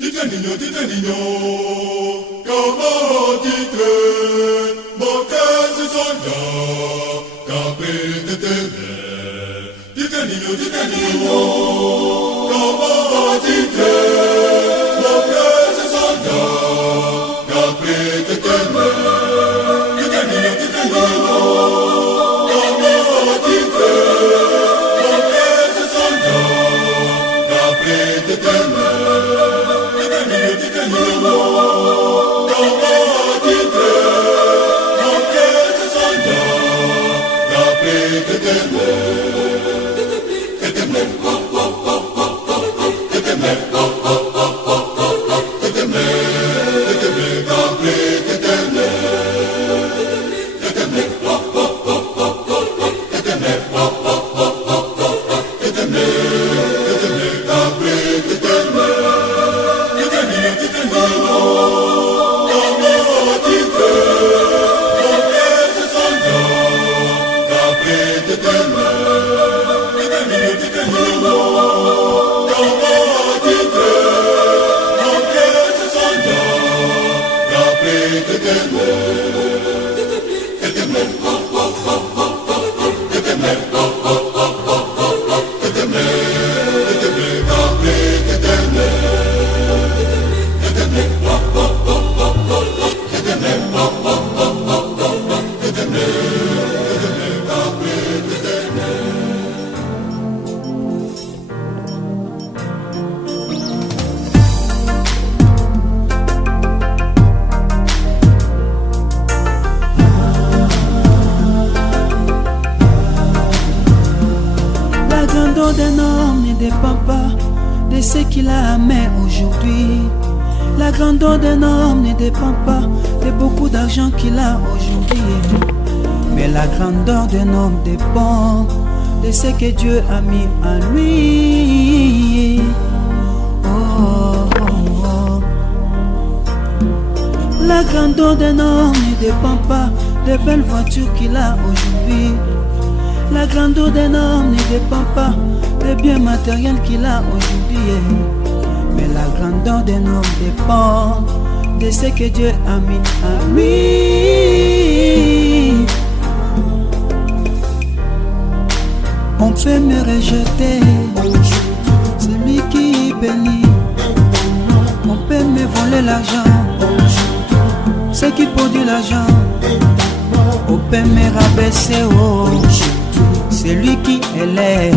Tite niño, como tite, boca se sonda, capre de tener. Tite niño, como tite, boca se sonda, capre de tener. Tite niño, como tite, boca se sonda, capre de tener. D'un homme ne dépend pas de ce qu'il a à main aujourd'hui. La grandeur d'un homme ne dépend pas de beaucoup d'argent qu'il a aujourd'hui. Mais la grandeur d'un homme dépend de ce que Dieu a mis en lui. Oh, oh, oh. La grandeur d'un homme ne dépend pas des belles voitures qu'il a aujourd'hui. La grandeur d'un homme ne dépend pas des biens matériels qu'il a aujourd'hui. Mais la grandeur d'un homme dépend de ce que Dieu a mis en lui. On peut me rejeter, c'est lui qui bénit. On peut me voler l'argent, c'est qui produit l'argent. On peut me rabaisser, oh, c'est lui qui élève.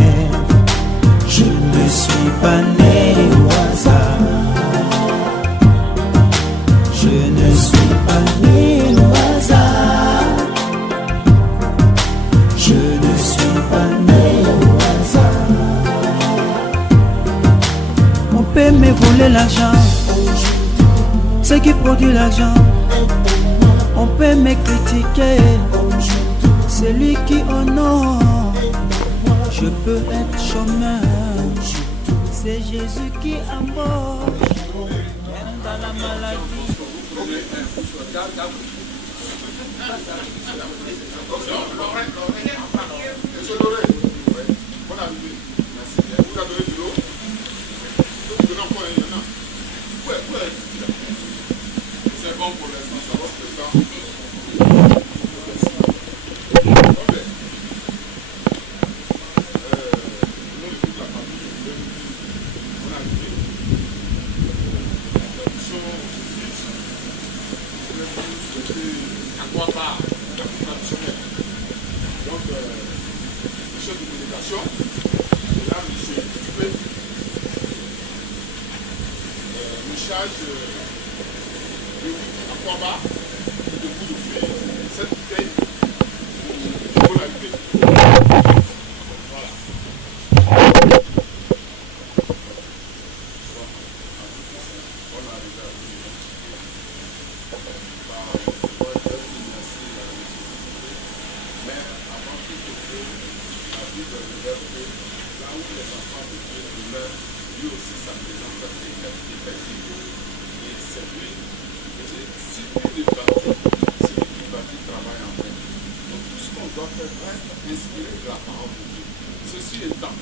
Je ne suis pas né au hasard. Je ne suis pas né au hasard. Je ne suis pas né au hasard. On peut me voler l'argent, ce qui produit l'argent. On peut me critiquer, c'est lui qui honore. Je peux être chômeur, c'est Jésus qui embauche. Même dans la maladie. C'est bon pour l'instant, ça va se faire. Inspiré de la parole de Dieu. Ceci étant,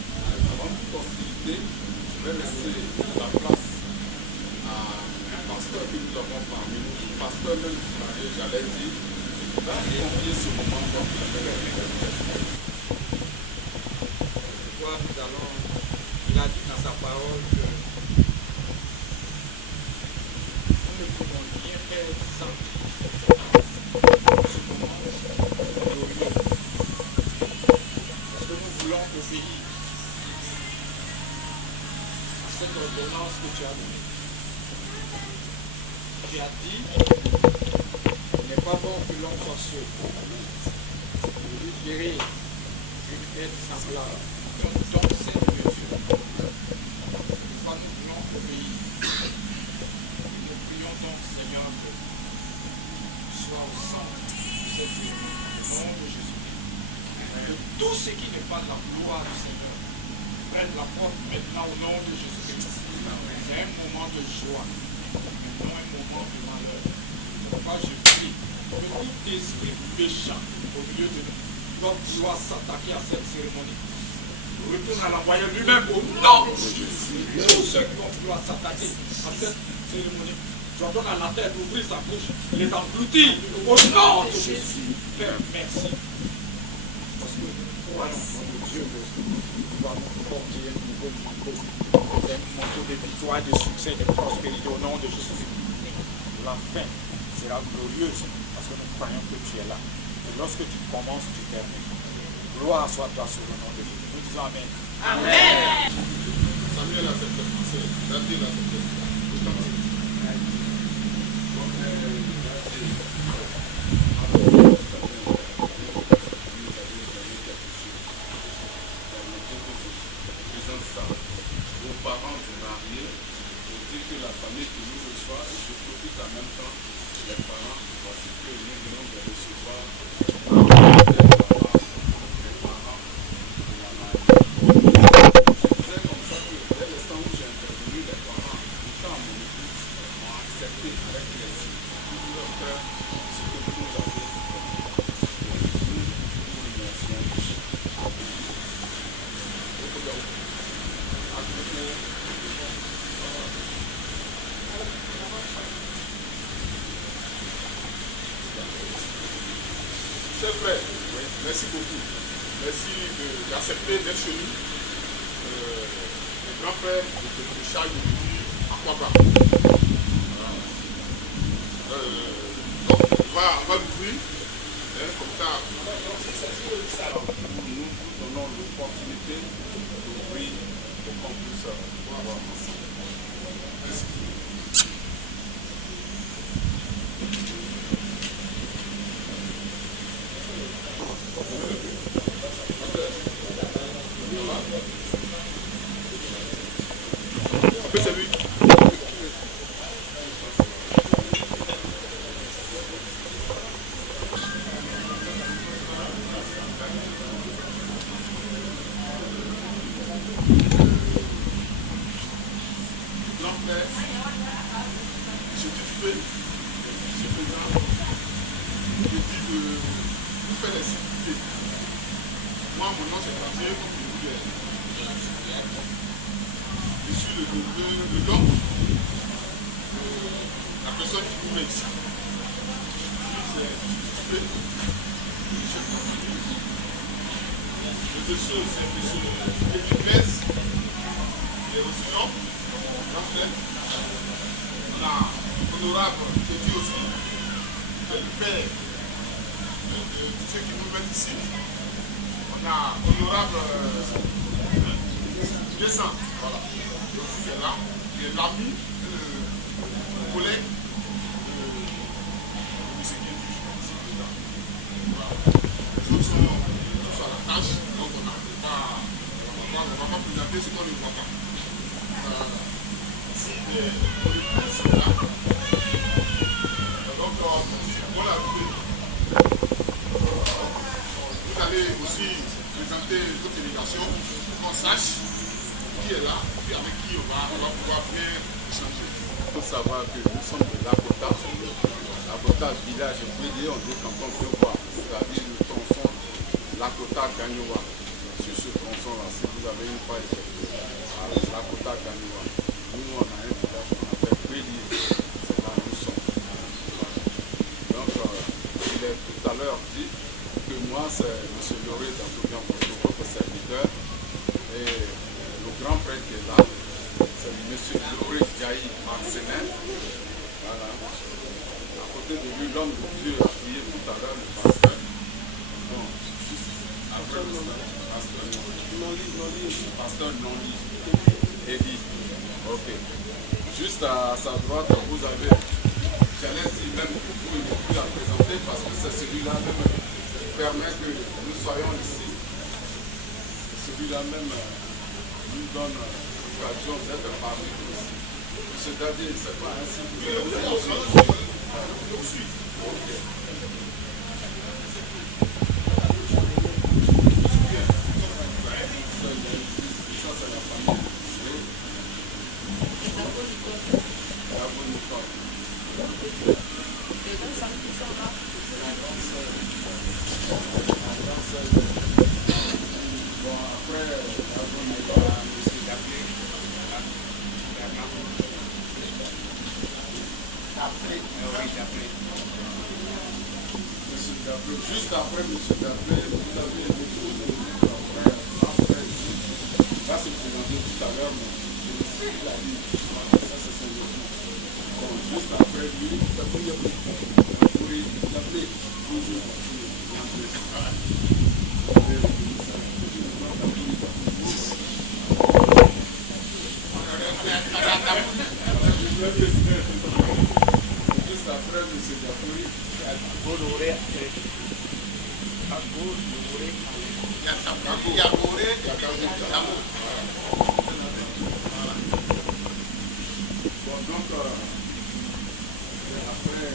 avant toute hostilité, je vais laisser la place à pasteur que nous avons parmi nous, le pasteur même du mariage, j'allais dire, va confier ce moment comme la il a dit dans sa parole que nous ne pouvons rien faire sans ce moment glorieux. Parce que nous voulons obéir à cette ordonnance que tu as donnée. Tu as dit, il n'est pas bon que l'on soit seul. Vous verrez une aide semblable. Donc, c'est Dieu. Nous voulons obéir. Nous prions donc, Seigneur, que tu sois au centre de cette vie, au nom de Jésus-Christ. Que tout ce qui n'est pas la gloire du Seigneur prenne la porte maintenant au nom de Jésus-Christ. C'est un moment de joie, non un moment de malheur. C'est pourquoi je prie que tout esprit méchant au milieu de nous doit vouloir s'attaquer à cette cérémonie. Retourne à l'envoyeur lui-même au nom de Jésus. Tous ceux qui vont vouloir s'attaquer à cette cérémonie, tu ordonnes à la terre d'ouvrir sa bouche et les engloutir au nom de Jésus. Père, merci. Parce que nous croyons que Dieu va nous porter un nouveau manteau. Un manteau de victoire, de succès, de prospérité au nom de Jésus. La fin sera glorieuse parce que nous croyons que tu es là. Et lorsque tu commences, tu termines. Gloire soit toi sur le nom de Jésus. Nous disons Amen. Amen. Samuel a cette pensée. David a cette pensée. Aux parents du marié, pour dire que la famille qui nous reçoit, et je profite en même temps les parents, parce que nous venons de recevoir les parents de la mariée. Je disais comme ça que dès l'instant où j'ai intervenu, les parents, autant mon épouse, ont accepté avec plaisir tout leur faire ce que vous nous avez fait. Nous remercions. Chers frères, merci beaucoup. Merci d'accepter d'être chez nous. Les grands frères de Charles à Aquaba. Donc, on va l'ouvrir. Comme ça, nous vous donnons l'opportunité d'ouvrir pour qu'on puisse voir. Merci. C'est lui. Moi, mon nom c'est Mathieu, comme je vous l'ai. Je suis le don, la personne qui vous met ici. C'est le chef de famille. Le monsieur, c'est monsieur Kevin Metz. Il est aussi l'homme, grand frère. On a l'honorable Kevin aussi, qui est le père de ceux qui nous mettent ici. On a honorable Descend, voilà, qui est là, qui est l'ami, le collègue de M. Guédu, ici présent. Voilà. Les autres sont tous à la tâche, donc on ne va pas présenter ce qu'on ne voit pas. Ici, les sont là. Donc, on l'a trouvé. Vous allez aussi présenter votre délégation pour qu'on sache qui est là et avec qui on va pouvoir bien échanger. Il faut savoir que nous sommes de Lakota. Lakota, village privé, on dit canton Kyowa, c'est-à-dire le tronçon Lakota Gagnoua. Sur ce tronçon-là, si vous avez une fois effectuée à Lakota Gagnoua, nous on a un village qu'on appelle Prélier. C'est là à l'heure dit que moi, c'est M. Loré d'Antoine Bosco, votre serviteur, et le grand frère qui est là, c'est M. Loré Jaï Marcenin. Voilà. À côté de lui, l'homme de Dieu a prié tout à l'heure, le pasteur. Bon, juste après le pasteur Noli, Eddie. Ok. Juste à sa droite, vous avez, j'allais dire même que vous ne pouvez plus la présenter parce que c'est celui-là même qui permet que nous soyons ici. Celui-là même nous donne l'occasion d'être parmi nous aussi. Monsieur Dadier, c'est pas ainsi. Juste après M. Dablé, vous avez des choses après, là c'est présenté tout à l'heure, mais je me suis la vie. Ça c'est son nom. Bon, juste après lui, vous avez Dablé, toujours juste après M. Dablé, Bolloré après. Bon, donc, après,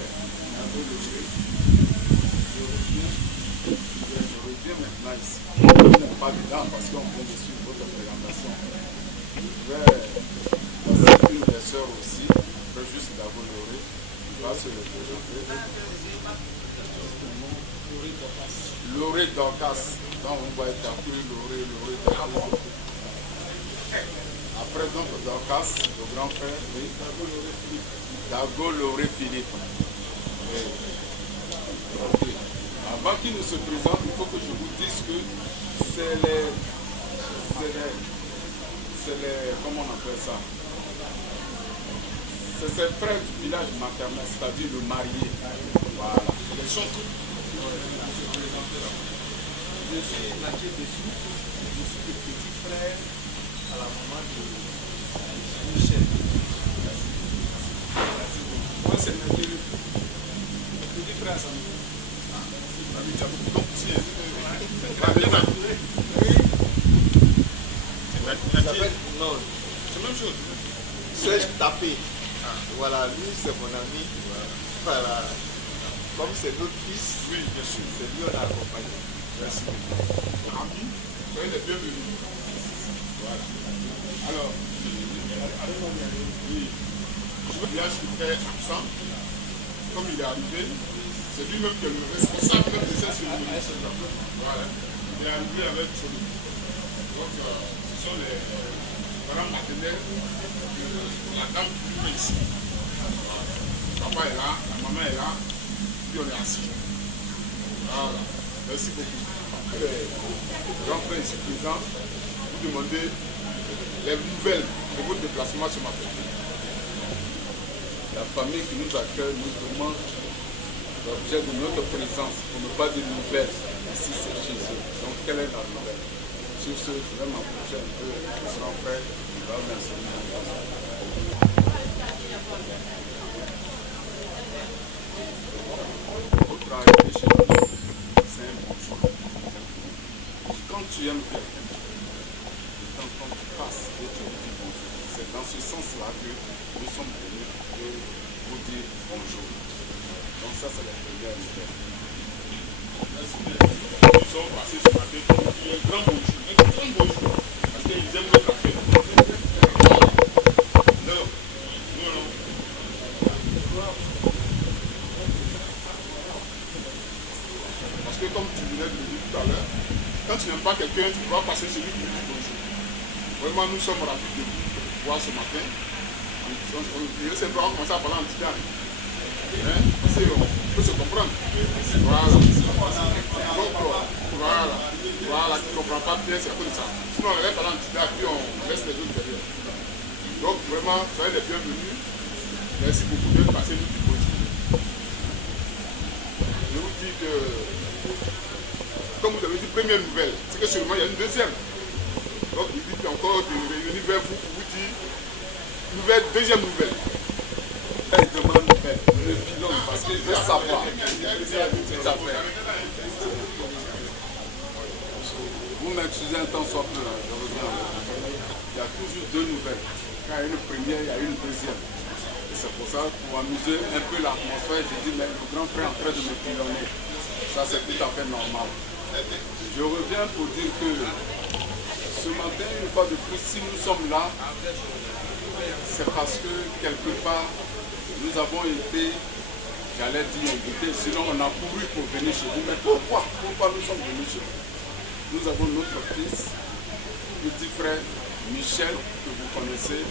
je reviens maintenant ici. Je ne pas dedans parce qu'on vient de suivre votre présentation. Je vais passer une des sœurs aussi, juste d'Aboloré, qui va se le présenter. Loré Dorcas, donc on va être appelé Loré Dorcas. Après donc Dorcas, le grand frère, oui, Dago Loré Philippe. Oui. Okay. Avant qu'il ne se présente, il faut que je vous dise que c'est les comment on appelle ça? C'est ses frères du village maternel, c'est-à-dire le marié. Voilà. Ils sont tous. Je suis Mathieu Dessous, je suis le petit frère à la maman de Michel. Moi c'est Mathieu, le petit frère à sa maman. Non, c'est la même chose. Serge Tapé. Voilà, lui c'est mon ami. Voilà. Comme c'est notre fils, Oui, bien sûr. c'est lui on a accompagné. Merci beaucoup. Amis, soyez les bienvenus. Voilà. Alors, oui, le village qui était absent, comme il est arrivé, c'est lui-même qui est le responsable de cette cérémonie. Voilà. Il est arrivé avec son équipe. Donc, ce sont les parents maternels de la dame qui vit ici. Papa est là, la maman est là, puis on est assis. Voilà. Merci beaucoup. Les grands frères ici présents, vous demandez les nouvelles de votre déplacement ce matin. La famille qui nous accueille nous demande l'objet de notre présence, pour ne pas dire nouvelle, ici c'est chez eux. Donc quelle est la nouvelle? Sur ce, je vais m'approcher un peu le grand frère qui va m'enseigner. Votre arrivée chez nous, c'est un bonjour. Quand tu aimes quelqu'un, quand tu passes et tu lui dis bonjour, c'est dans ce sens-là que nous sommes venus vous dire bonjour. Donc ça, c'est la première idée. Merci bien. Ils sont passés ce matin pour nous dire un grand bonjour. Un grand bonjour. Parce qu'ils aiment notre affaire. Non. Parce que comme tu venais de le dire tout à l'heure, quand tu n'aimes pas quelqu'un, tu dois passer celui qui dit bonjour. Vraiment, nous sommes ravis de vous voir ce matin. Je ne sais pas, on commence à parler en titan. Hein? On peut se comprendre. Voilà. Donc, voilà, tu ne comprends pas bien, c'est à cause de ça. Sinon, on reste pendant un petit puis on laisse les autres derrière. Donc, vraiment, soyez les bienvenus. Merci beaucoup de passer le petit projet. Je vous dis que, comme vous avez dit, première nouvelle, c'est que sûrement il y a une deuxième. Donc, il dit encore de revenir vers vous pour vous dire, deuxième nouvelle. Il demande le pilote parce qu'il veut savoir. Tout à fait. Vous m'excusez un temps soit peu, je reviens. Il y a toujours deux nouvelles. Quand il y a une première, il y a une deuxième. Et c'est pour ça, pour amuser un peu l'atmosphère, j'ai dit, mais le grand frère est en train de me pilonner. Ça, c'est tout à fait normal. Je reviens pour dire que ce matin, une fois de plus, si nous sommes là, c'est parce que quelque part, nous avons été, j'allais dire, invités, sinon on a couru pour venir chez vous. Mais pourquoi nous sommes venus chez vous? Nous avons notre fils, petit frère Michel, que vous connaissez,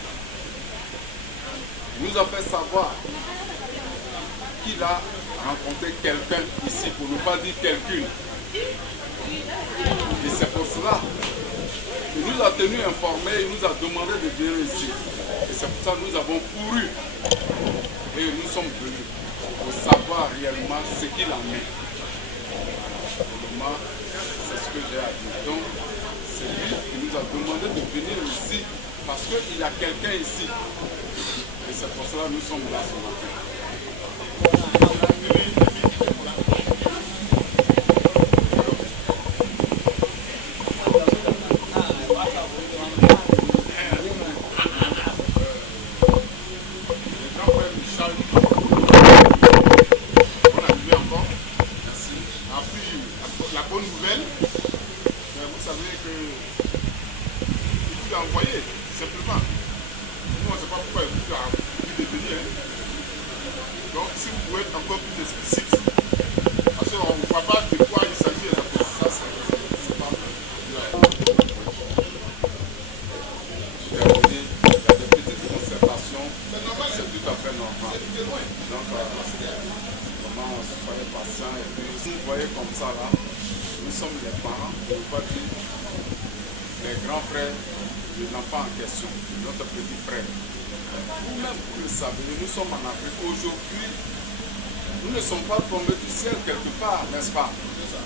nous a fait savoir qu'il a rencontré quelqu'un ici, pour ne pas dire quelqu'une. Et c'est pour cela qu'il nous a tenus informés, il nous a demandé de venir ici. Et c'est pour ça que nous avons couru. Et nous sommes venus pour savoir réellement ce qu'il en est. Vraiment, c'est ce que j'ai à dire. Donc, c'est lui qui nous a demandé de venir ici parce qu'il y a quelqu'un ici. Et c'est pour cela que nous sommes là ce matin.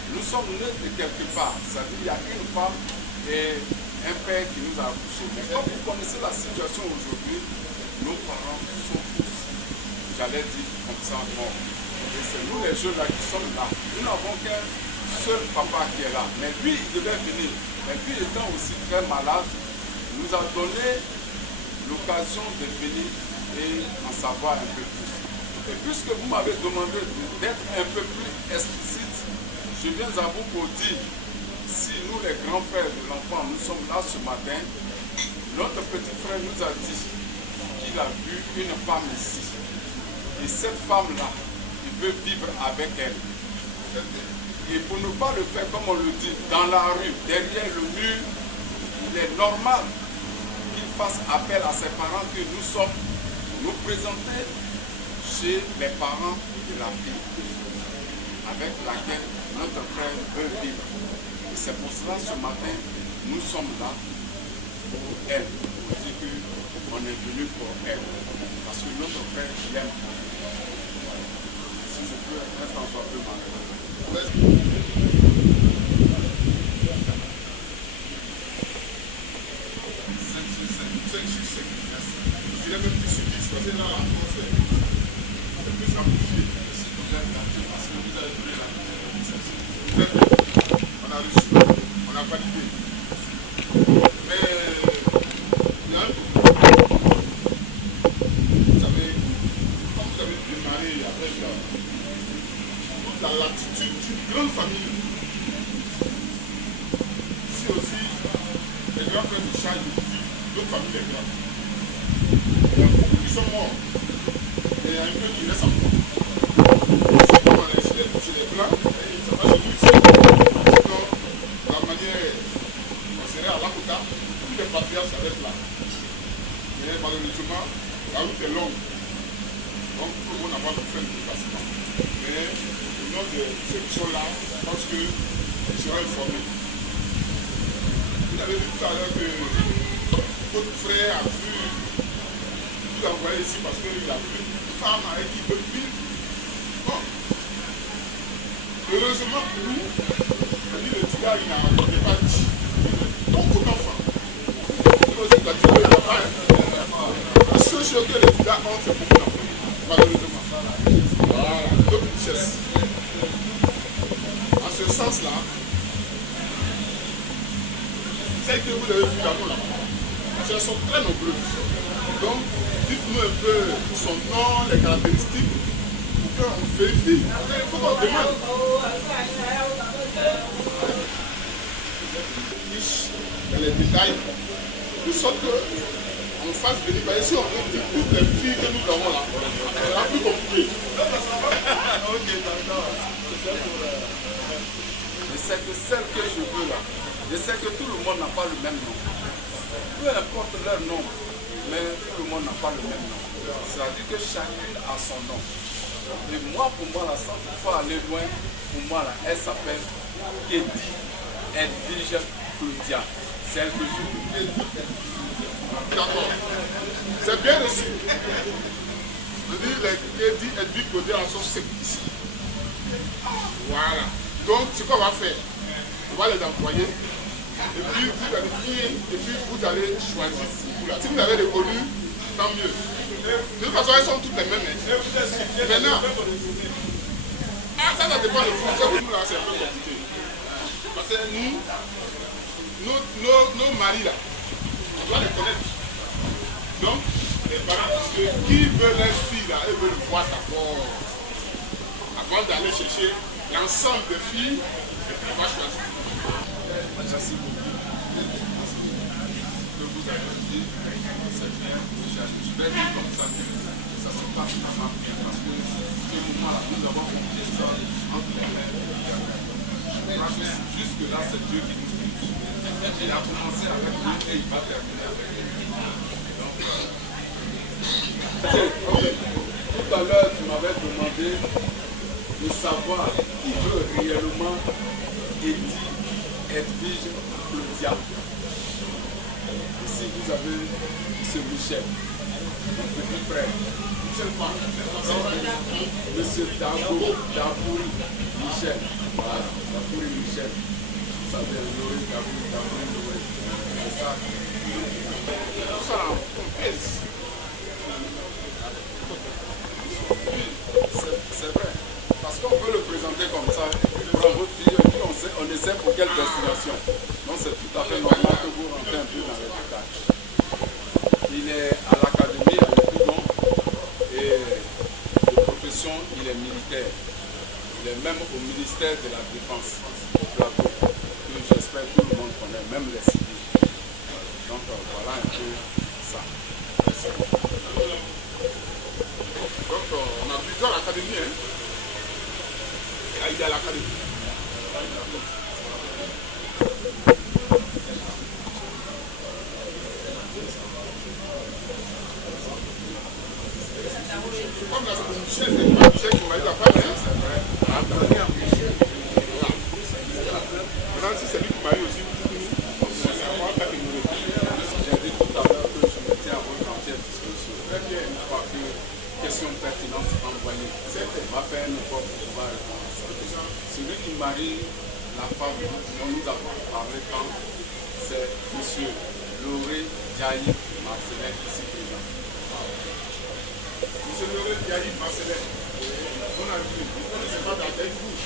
Nous sommes nés de quelque part, c'est-à-dire qu'il y a une femme et un père qui nous a accouchés. Mais quand vous connaissez la situation aujourd'hui, nos parents sont tous, j'allais dire comme ça, morts. Et c'est nous les jeunes là qui sommes là. Nous n'avons qu'un seul papa qui est là. Mais lui, il devait venir. Mais lui étant aussi très malade, il nous a donné l'occasion de venir et en savoir un peu plus. Et puisque vous m'avez demandé d'être un peu plus explicite, je viens à vous pour dire, si nous les grands frères de l'enfant, nous sommes là ce matin, notre petit frère nous a dit qu'il a vu une femme ici. Et cette femme-là, il veut vivre avec elle. Et pour ne pas le faire comme on le dit, dans la rue, derrière le mur, il est normal qu'il fasse appel à ses parents que nous sommes, nous présenter chez les parents de la fille avec laquelle notre frère veut vivre. Et c'est pour cela ce matin, nous sommes là pour elle. On dit qu'on est venu pour elle. Parce que notre frère l'aime. Si je peux être en soi peu malheureux. Il y a même plus subtil, parce que là, c'est plus amplifié. Si vous êtes gâtés, parce que vous avez donné la on a reçu, on a validé. Mais il y a un problème. Vous savez, quand vous avez démarré avec toute la latitude d'une grande famille, si aussi les grands frères de Charles d'autres familles les grandes. Il y a beaucoup qui sont morts. Et il y a un peu qui reste en moi. C'est comme chez les blancs, ça va chez nous ici. Parce que la manière, on serait à Lakota, tous les patriarches s'arrêtent là. Mais malheureusement, la route est longue. Donc, pour qu'on avoir le frère plus facilement. Mais au nom de cette chose-là, je pense que je serai informé. Vous avez vu tout à l'heure que votre frère a pu vous envoyer ici parce qu'il a vu une femme avec qui il veut vivre. Bon. Heureusement pour nous, le Tiga, il n'est pas dit. Beaucoup d'enfants. La seule chose que les Tiga ont, c'est beaucoup d'enfants. Malheureusement. Voilà, donc richesse. En ce sens-là, celles que vous avez vues dans nous là, elles sont très nombreuses. Donc, dites-nous un peu son nom, les caractéristiques, pour qu'on vérifie. Il faut qu'on demande. Dans les détails, de sorte qu'on fasse venir. Si on veut dire toutes les filles que nous avons là, ça sera plus compliqué. Ok, d'accord. Je sais que celles que je veux là, je sais que tout le monde n'a pas le même nom. Peu importe leur nom, mais tout le monde n'a pas le même nom. C'est-à-dire que chacune a son nom. Et moi, pour moi, là, sans toutefois aller loin, pour moi, là, elle s'appelle Kedi Edwige Claudia. Celle que je veux. D'accord. C'est bien reçu. Je dis les Kedi Edwige Claudia sont sept ici. Voilà. Donc, ce qu'on va faire, on va les envoyer. Et puis vous allez venir, et puis vous allez choisir. Si vous avez reconnu, tant mieux. De toute façon, elles sont toutes les mêmes. Maintenant, ça dépend de vous. Nous là, c'est un peu compliqué. Parce que nos maris là, on doit les connaître. Donc, les parents, parce que qui veut les filles là, elles veulent le voir d'abord. Avant d'aller chercher l'ensemble des filles, et puis on va choisir. Merci beaucoup. Ce que vous avez dit, c'est bien. Je vais dire comme ça que ça se passe vraiment bien. Parce que ce moment-là, nous avons compté ça entre les mains. Je crois que jusque-là, c'est Dieu qui nous dirige. Il a commencé avec nous et il va terminer avec nous. Tout à l'heure, tu m'avais demandé de savoir qui veut réellement Edwige Claudia. Ici, vous avez M. Michel, mon petit frère. Monsieur Dabouri Michel. Voilà, Dabouri Michel. Ça veut dire Dabouri Noé. C'est ça. Tout ça, on pèse. C'est vrai. Parce qu'on peut le présenter comme ça, pour votre fille, et puis on essaie pour quelle destination. Donc c'est tout à fait normal que vous rentrez un peu dans les détails. Il est à l'académie à Yopougon et de profession, il est militaire. Il est même au ministère de la Défense, Plateau, que j'espère que tout le monde connaît, même les civils. Donc voilà un peu ça. Donc on a plusieurs à l'académie. Hein? Il est à l'académie. Comme là, c'est Michel, c'est pas Michel qui m'a dit la femme. Maintenant, si c'est lui qui m'a eu aussi, c'est à moi qui nous J'ai dit tout à l'heure que je me tiens à votre entière disposition. Une fois que question pertinente envoyée, on va faire un effort pour pouvoir répondre à ça. Celui qui marie la femme dont nous avons parlé tant, c'est M. Loré Diaye Marcelin, ici présent. M. Loré Diaye Marcelin, on a vu, c'est pas dans tête vous.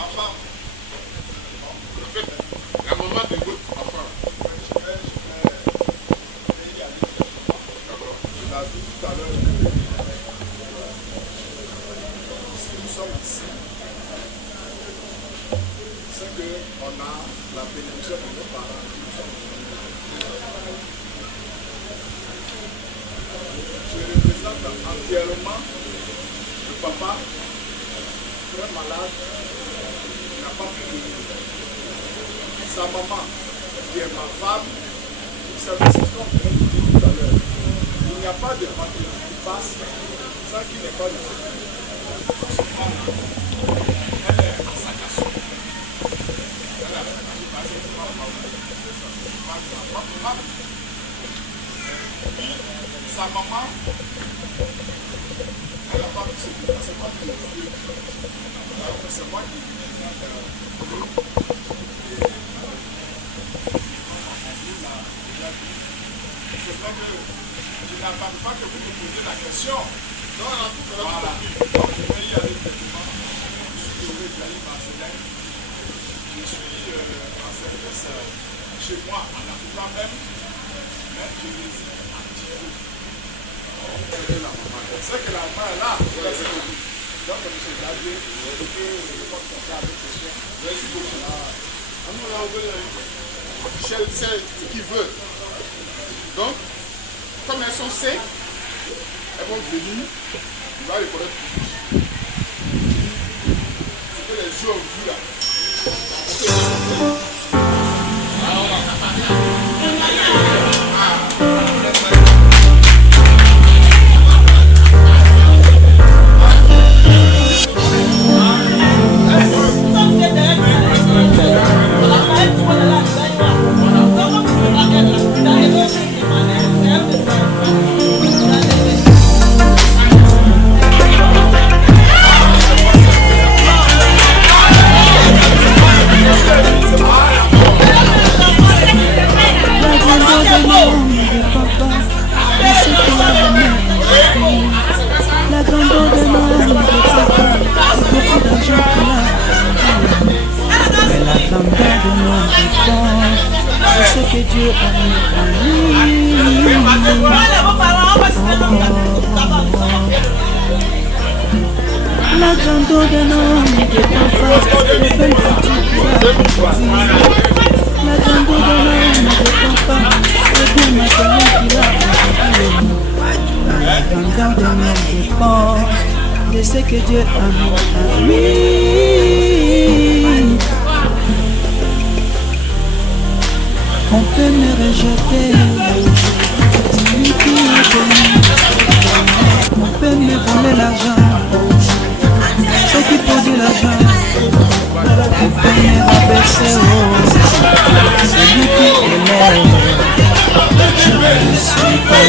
Enfant, en fait, la maman de votre enfant. Je l'ai dit tout à l'heure. Nous sommes ici. C'est qu'on a la bénédiction de nos parents. Je représente entièrement le papa très malade, qui n'a pas pu venir. Sa maman, qui est ma femme, savez, c'est comme je vous dis tout à l'heure. Il n'y a pas de bateau qui passe sans qu'il n'ait pas de sécurité. Ce femme-là, elle est à sa casse. Elle a parce que c'est pas mal. Sa maman, elle n'a pas pu se dire, c'est pas que c'est moi qui c'est vrai que je n'attends pas que vous me posiez la question. Non, on a tout fait. Voilà. Donc je vais y aller directement. Je suis Yowé Djali Marcelin. Je suis en service chez moi, en Africa même, mais je réside à Tifo. C'est que la maman est là. Donc, M. Xavier, je pense qu'on fait avec question. Merci beaucoup. C'est ce qu'ils veulent. Donc, comme elles sont saines, elles vont venir, il va les connaître. Ce que les yeux ont vu là. La grandeur de l'homme de papa, beaucoup d'argent qu'il a. Mais la grandeur de l'homme dépend de ce que Dieu a mis en lui. La grandeur de l'homme dépend pas des belles voitures qu'il a. La grandeur de l'homme dépend pas des biens matériels qu'il a. La grandeur de l'homme dépend de ce que Dieu a mis en lui. On peut me rejeter, c'est lui qui est venu. On peut me voler l'argent, ceux qui produisent l'argent. On peut me rabaisser, c'est lui qui élève. Je ne suis pas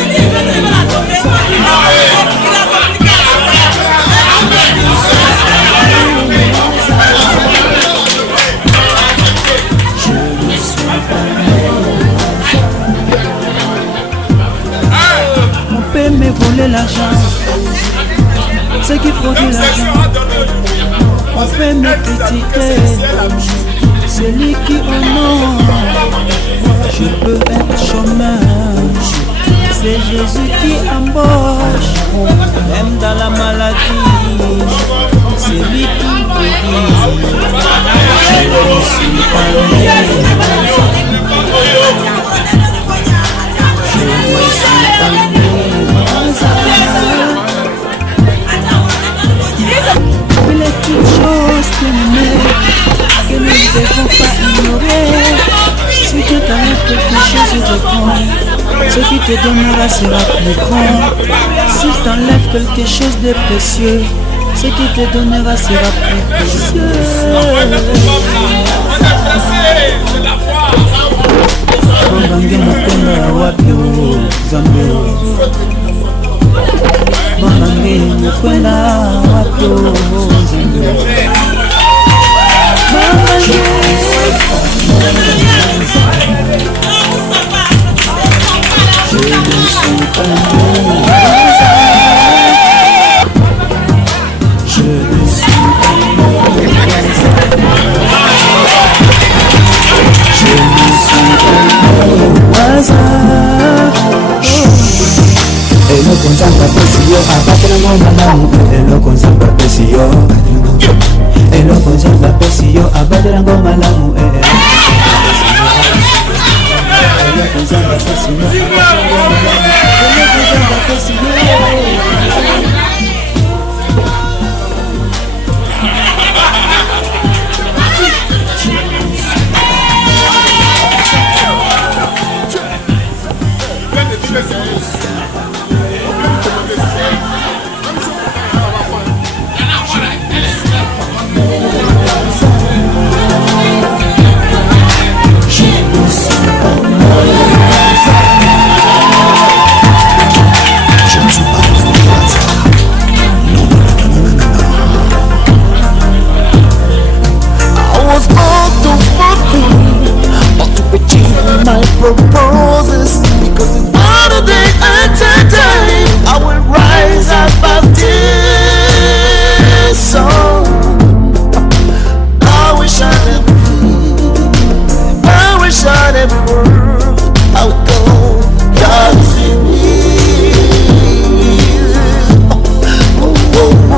on peut me voler l'argent, ceux qui produisent l'argent. On peut me critiquer, celui qui honore. Je peux être chômeur, c'est Jésus qui embauche. Même dans la maladie, c'est lui qui guérit. Je ne suis pas né. Je ne suis pas né au hasard. Il est une chose que nous ne devons pas ignorer. Si Dieu t'enlève quelque chose de grand, ce qui te donnera sera plus grand. S'il t'enlève quelque chose de précieux, ce qui te donnera sera plus précieux. Bangange mukunda wapyo zambe. Bangange mukunda wapyo zambe. Je ne suis pas né au hasard. Je ne suis pas né au hasard. Elo konzamba pesio abatela ngoma namu. Elo konzamba pesio elo konzamba pesio abatela ngoma namu. Elo konzamba pesio elo konzamba pesio. demander c'est elle. On vient lui demander si c'est elle. Même si on peut faire un rapport. Il y en a encore là, elle est Je ne suis pas un fou de hasard. Non, non, non, non, non, non, non. I was born to fulfill or to achieve my purposes, because it's not a day at a time. I will rise above this song. I wish I never feel. I wish I never were. I would go. God is in me. Oh, oh, oh, oh, oh.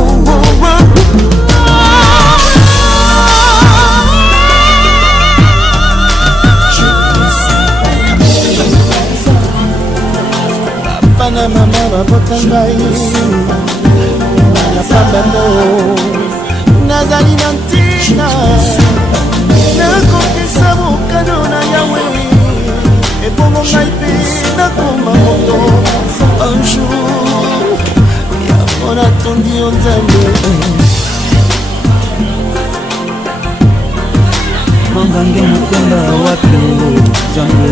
Papa na mama babota ngai na pambano nazali na ntina nakokisa mokano na yawe ebongo ngai mpe nakoma moto un jour yango natondi yo nzambe mangange mokonda wapi zange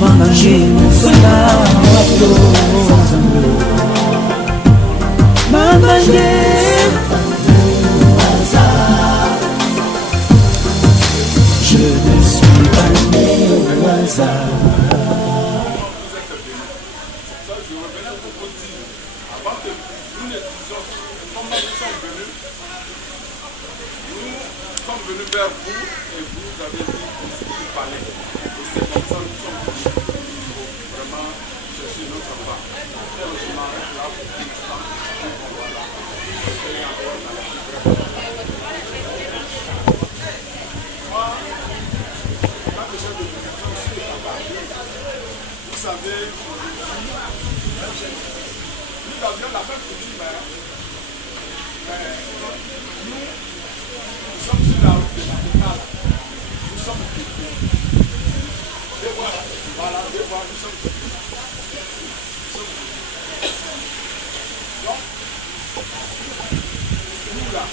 mangange mokonda wapi zange mangange je ne suis pas né au hasard. Ça, je revenais pour vous dire, avant que nous ne disions comment nous sommes venus vers vous et vous avez dit ce qu'il fallait. Et c'est comme ça que nous sommes venus pour vraiment chercher notre part. Donc je m'arrête là pour l'instant. Voilà. Et encore dans la plus brève. Moi, quand je suis venu aussi de la part, vous savez, nous avions la même coutume, mais nous sommes sur la route de la Totale. Nous sommes chrétiens. Des fois, voilà, des fois, nous sommes chrétiens. Donc, nous là,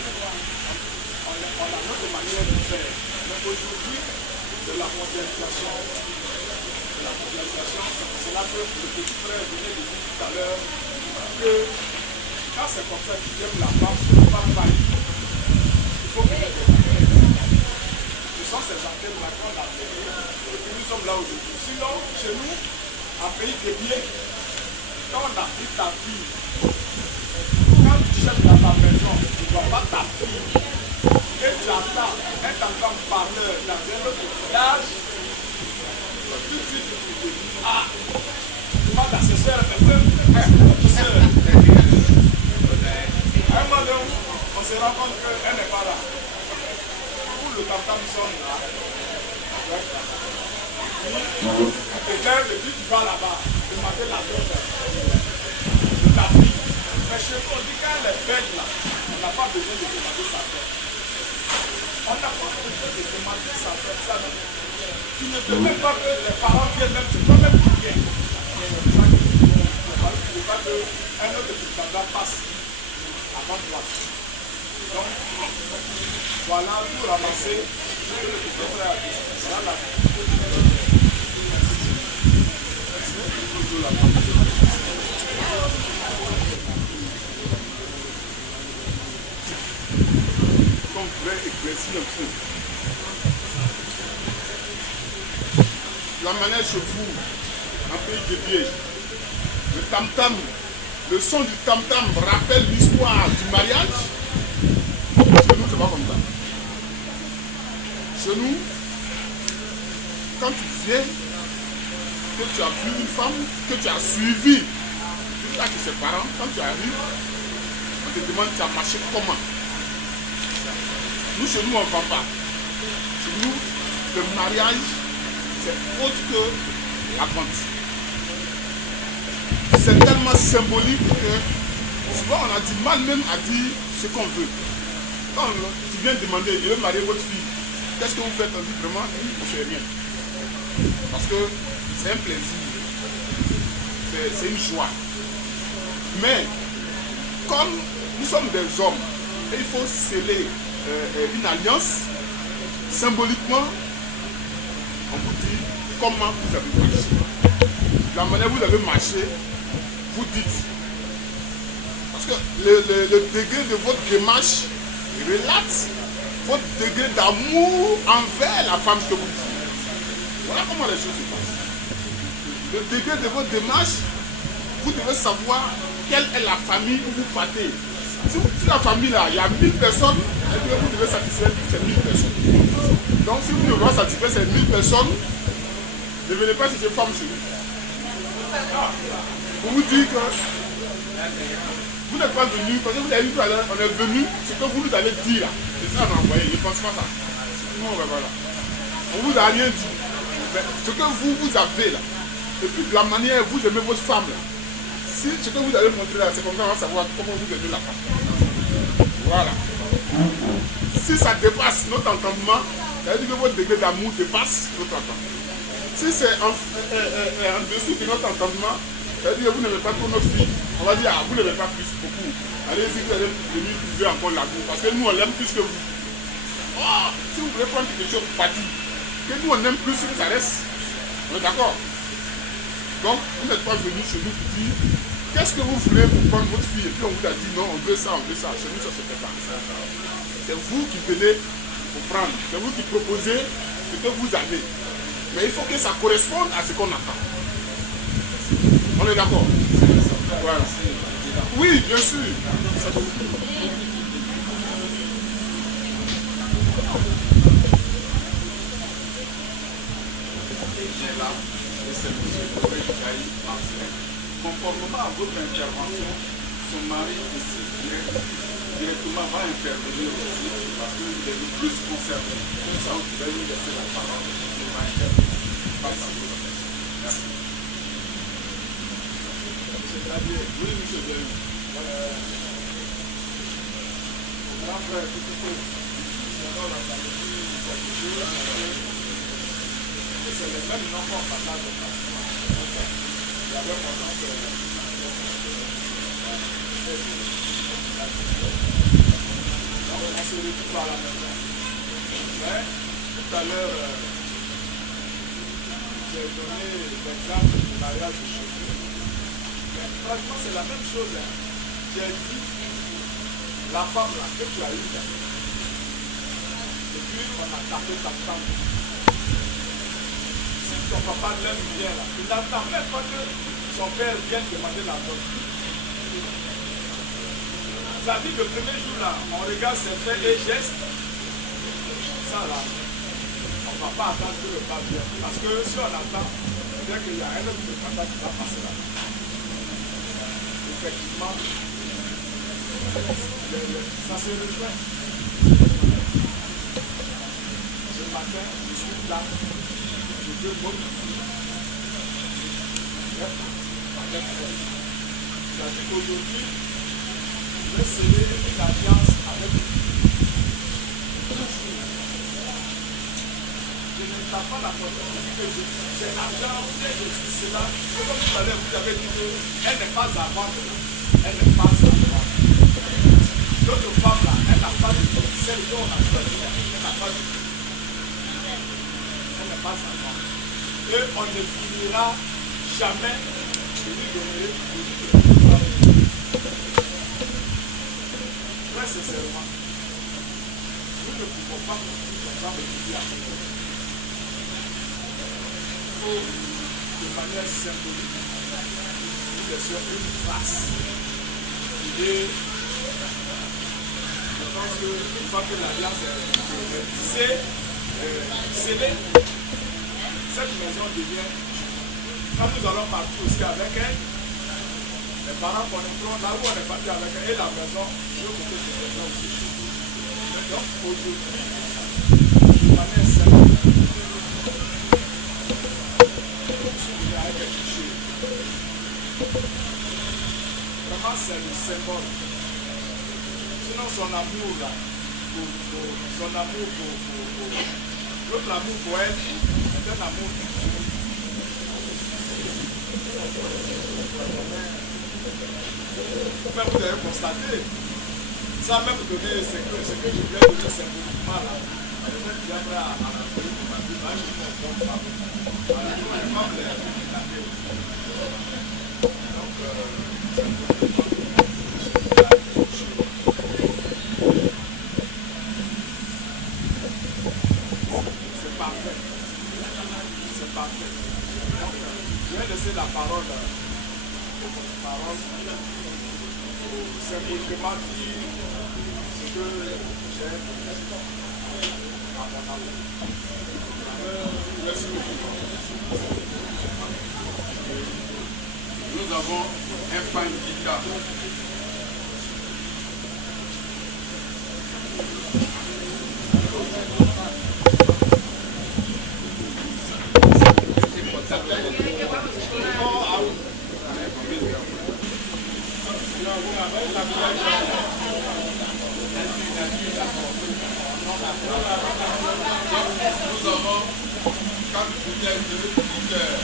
on a notre manière de faire. Mais aujourd'hui, de la mondialisation, c'est là que le petit frère venait de dire tout à l'heure que quand c'est comme ça qu'ils aiment la femme, ce n'est pas failli. Il faut que ce sont ces antennes-là qu'on a fait et que nous sommes là aujourd'hui. Sinon, chez nous, en pays dédié, quand on a pris ta fille, quand tu cherches dans ta maison, tu ne vois pas ta fille, et tu attends un enfant parleur dans un autre village, tout de suite tu te dis, ah, tu vas dans ses soeurs, mais notre soeur. À un moment donné, on se rend compte qu'elle n'est pas là. Pour le tam-tam, nous sommes là. Et là, depuis tu vas là-bas, demander la dot de ta fille. Mais chez nous, on dit quand elle est belle là, on n'a pas besoin de demander sa dot. On n'a pas besoin de demander sa dot. Ça, tu ne veux même pas que les parents viennent, même c'est toi-même qui viens. C'est ça que tu ne veux pas qu'un autre descendant passe avant toi. Donc, voilà, pour ramasser ce que le petit frère a dit. Voilà. Donc, je vais éclaircir un peu. La manière chez vous, en pays de pied, le tam-tam, le son du tam-tam rappelle l'histoire du mariage. Chez nous, c'est pas comme ça. Chez nous, quand tu viens, que tu as vu une femme, que tu as suivi, jusqu'à que ses parents, quand tu arrives, on te demande tu as marché comment. Nous, chez nous, on ne vend pas. Chez nous, le mariage, c'est autre que la vente. C'est tellement symbolique que souvent on a du mal même à dire ce qu'on veut. Quand tu viens demander, je veux marier votre fille, qu'est-ce que vous faites? On dit vraiment, on ne fait rien. Parce que c'est un plaisir. C'est une joie. Mais, comme nous sommes des hommes, et il faut sceller une alliance, symboliquement, on vous dit comment vous avez marché. La manière dont vous avez marché, vous dites. Parce que le degré de votre démarche relate votre degré d'amour envers la femme que vous dites. Voilà comment les choses se passent. Le degré de votre démarche, vous devez savoir quelle est la famille où vous partez. Si la famille là, il y a 1000 personnes, vous devez satisfaire ces 1000 personnes. Donc si vous ne voulez pas satisfaire ces 1000 personnes, ne venez pas chercher femme chez vous. Pour vous dire que vous n'êtes pas venu, parce que vous avez dit tout à l'heure, on est venu, ce que vous nous avez dit là. C'est ça qu'on a envoyé, je ne pense pas ça. Non, ben voilà. On vous a rien dit. Mais ce que vous avez là, et puis de la manière vous aimez votre femme là, si ce que vous avez montré là, c'est comme ça on va savoir comment vous aimez la femme. Voilà. Si ça dépasse notre entendement, ça veut dire que votre degré d'amour dépasse notre entendement. Si c'est en dessous de notre entendement, ça veut dire que vous n'aimez pas trop notre fille. On va dire, ah, vous n'aimez pas plus, beaucoup. Allez-y, vous allez venir trouver encore l'amour. Parce que nous, on l'aime plus que vous. Oh, si vous voulez prendre quelque chose pour partir, que nous, on aime plus, ça reste. On est d'accord? Donc, vous n'êtes pas venu chez nous pour dire qu'est-ce que vous voulez pour prendre votre fille. Et puis, on vous a dit non, on veut ça, on veut ça. Chez nous, ça ne se fait pas. C'est vous qui venez pour prendre. C'est vous qui proposez ce que vous avez. Mais il faut que ça corresponde à ce qu'on attend. On est d'accord? Voilà. Oui, bien sûr. Là, et c'est M. Coré Jaï Marcelin. Conformément à votre intervention, son mari ici directement va intervenir aussi parce qu'il est le plus concerné. Donc, je vais lui laisser la parole. Il va intervenir. Merci. Oui, monsieur Béry. Grand frère, c'est le même nom qu'on partage de la il y avait mon nom que on se retrouve à la maison. Mais tout à l'heure, j'ai donné l'exemple du mariage de chez nous. Mais pratiquement c'est la même chose. Hein. J'ai dit la femme là que tu as eue là. Et puis on a tapé ta femme. Si ton papa l'aime bien là, il n'attend même pas que son père vienne demander la dot. Ça dit le premier jour là, on regarde ses faits et gestes. Ça là, on ne va pas attendre que le pas vienne. Parce que si on attend, c'est-à-dire qu'il y a un autre de papa qui va passer là. Effectivement, ça se rejoint. Ce matin, je suis là. Je veux votre fille. C'est-à-dire qu'aujourd'hui, je vais sceller une alliance avec vous. Je ne tape pas la possibilité que j'ai alliance, je suis cela. Comme tout à l'heure, vous avez dit qu'elle n'est pas à vendre. Elle n'est pas à vendre. L'autre femme là, elle n'a pas de vie. Celle dont on a choisi, elle n'a pas de vie. Elle n'est pas à vendre. Et on ne finira jamais de lui donner très sincèrement, nous ne pouvons pas comme ça réfugier à ce moment. Il faut, de manière symbolique, nous laisser une trace. Et je pense qu'une fois que l'alliance est tissée, scellée, cette maison devient. Quand nous allons partir aussi avec elle, les parents connaîtront là où on est parti avec elle et la maison, je vais monter cette maison aussi chez nous. Donc aujourd'hui, de manière symbolique, je suis venu avec un cliché. Vraiment, c'est le symbole. Sinon, son amour là, l'autre amour pour elle, certain amour du Dieu. Même vous avez constaté, sans même donner ce que je viens de donner symboliquement là. Peut-être qu'il y a prêt à la paix, parce que là, je suis mon bon femme. Voilà, les femmes, les éclater aussi. Donc, c'est parfait. C'est parfait. Je vais laisser la parole symboliquement dire ce que j'ai à mon avis. Merci beaucoup. Nous avons un pan guitare. Nous avons 4 bouteilles de liqueur.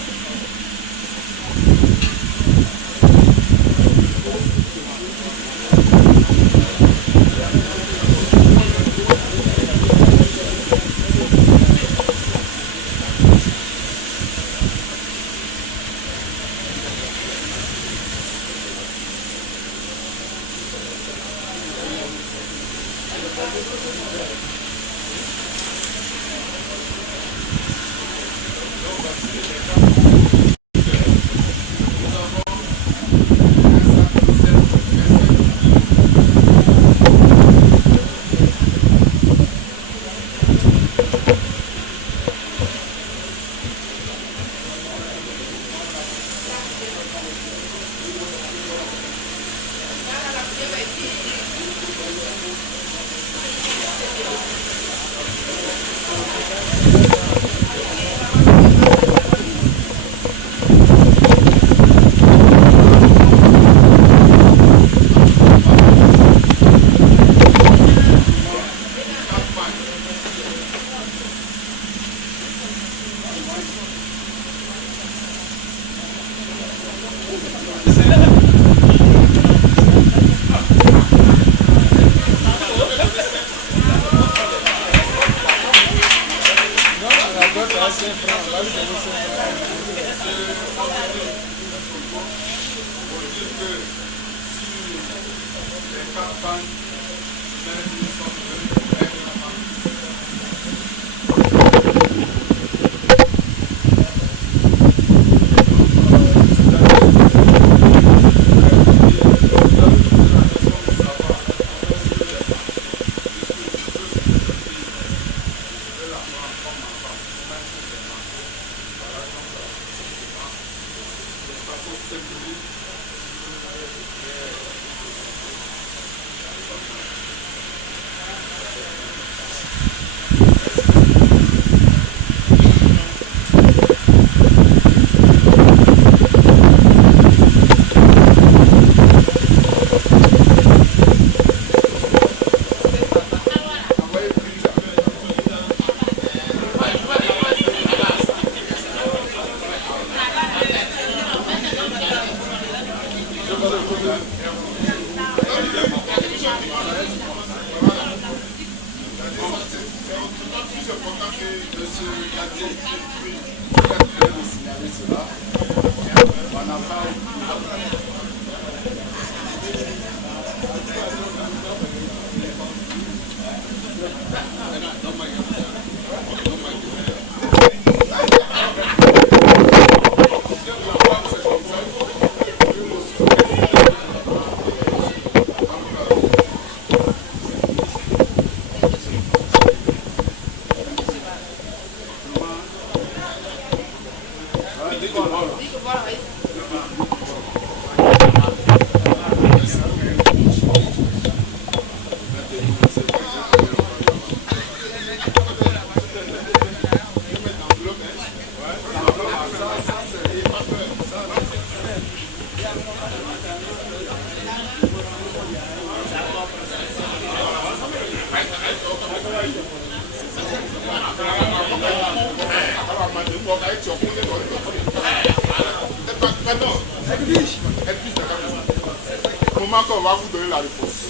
moment qu'on va vous donner la réponse.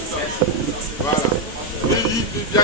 Voilà. Il bien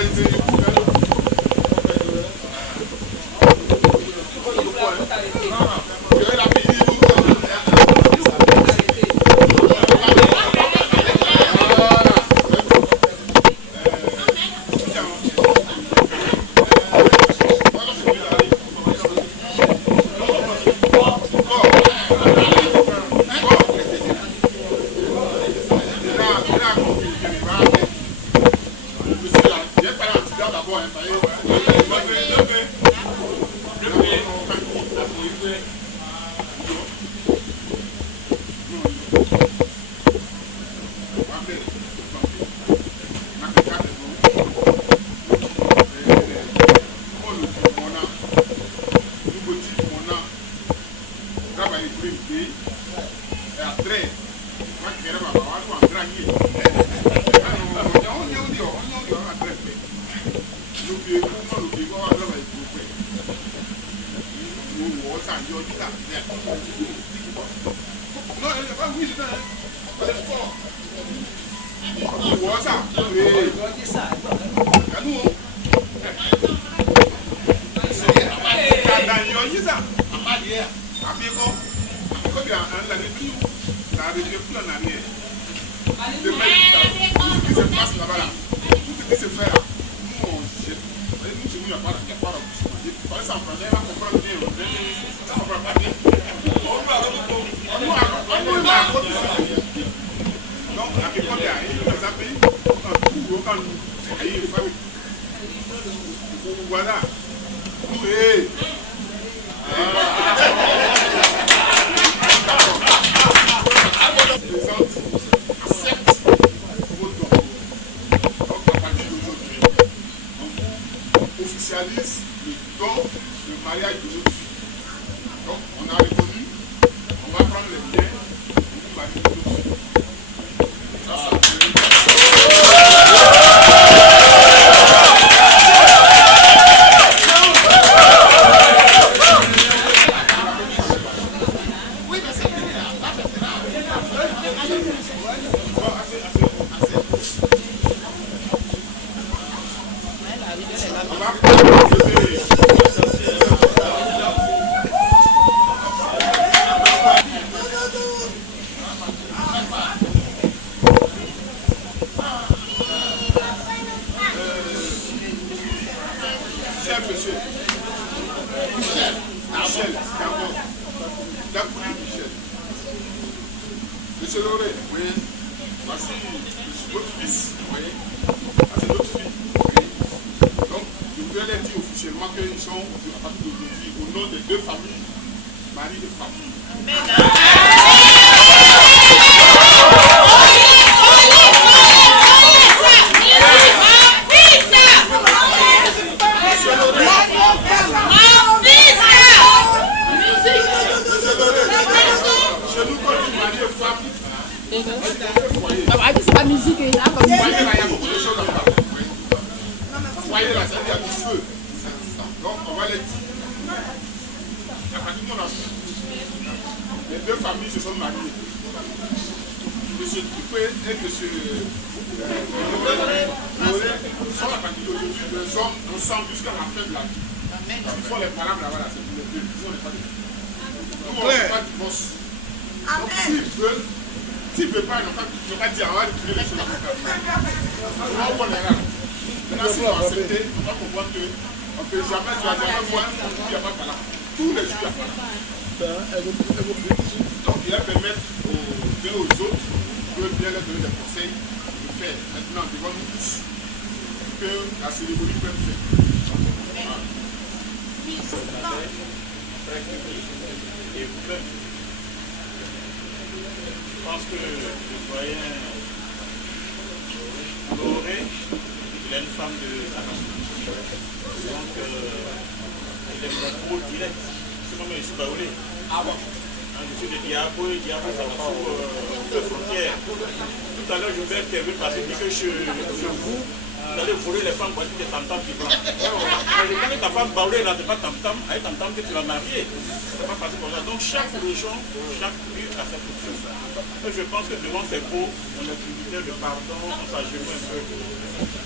vous allez voler les femmes, voici des tam-tams qui prennent. Quand ta femme baoulée là, c'est pas tam-tam, avec tam-tam que tu l'as marié. C'est pas facile comme ça. Donc chaque religion, chaque lieu a sa culture. Et je pense que devant ces mots, on est militaire de pardon, on s'agenouille un peu.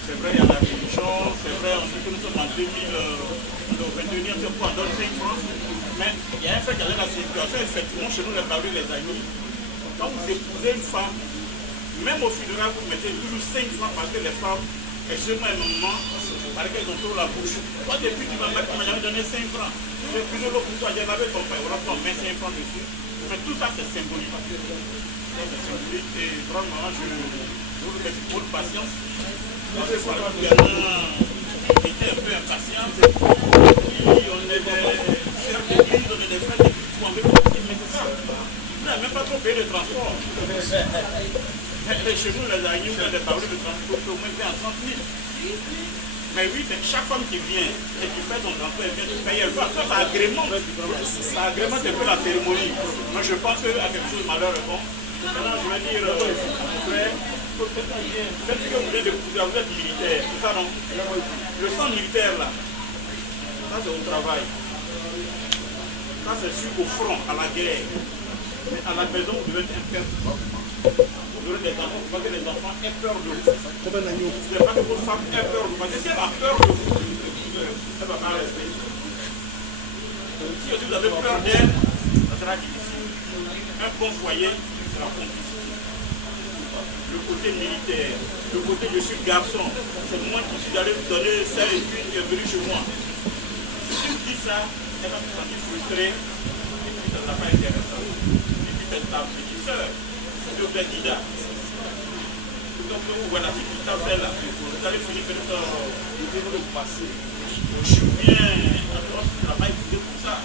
C'est vrai, il y a la religion, c'est vrai, on dit que nous sommes en 2021, c'est quoi, on donne 5 francs. Mais il y a un fait qui a la situation, effectivement, chez nous, les parents, les amis, quand vous épousez une femme, même au funérail, vous mettez toujours 5 francs parce que les femmes, excusez-moi un moment, parce qu'elles ont trop la bouche. Toi, depuis tu m'as jamais donné 5 francs. J'ai épousé l'autre pour toi, j'ai lavé ton pain, voilà, on met 5 francs dessus. Mais tout ça, c'est symbolique. C'est symbolique et vraiment, je vous remercie pour votre patience. Parce que par exemple, il y en a été un peu impatient. On est des sœurs d'église, on est des frères d'église, on veut continuer, mais c'est ça. Vous n'avez même pas trop payé de transport. Chez nous, les amis, on a des tablés de transport qui au moins fait en 30 000. Mais oui, chaque femme qui vient et qui fait son transport, elle vient de payer. Ça agrémente. Ça agrémente un peu la cérémonie. Moi, je pense qu'à quelque chose de malheureusement. Maintenant, je vais dire, frère, faites ce que vous voulez d'épouser, vous êtes militaire. C'est ça, non? Le sang militaire, là, ça, c'est au travail. Ça, c'est sur au front, à la guerre. Mais à la maison, vous devez être un père. Vous devez des enfants, pour que les enfants aient peur de vous. Ce n'est pas que vos femmes aient peur de vous. Parce que si elle a peur de vous, elle ne va pas rester. Si aussi vous avez peur d'elle, ça sera difficile. Un bon foyer, c'est la complicité. Le côté militaire, le côté je suis garçon, c'est moi qui suis allé vous donner ça et puis tu es venu chez moi. Si tu me dis ça, elle va se sentir frustrée et puis ça ne sera pas intéressant. Et puis c'est ta petite soeur, c'est le Dida. Donc voilà, si tu t'as fait là, vous allez finir par le passé. Je suis bien, alors tu ne vas pas écouter pour ça.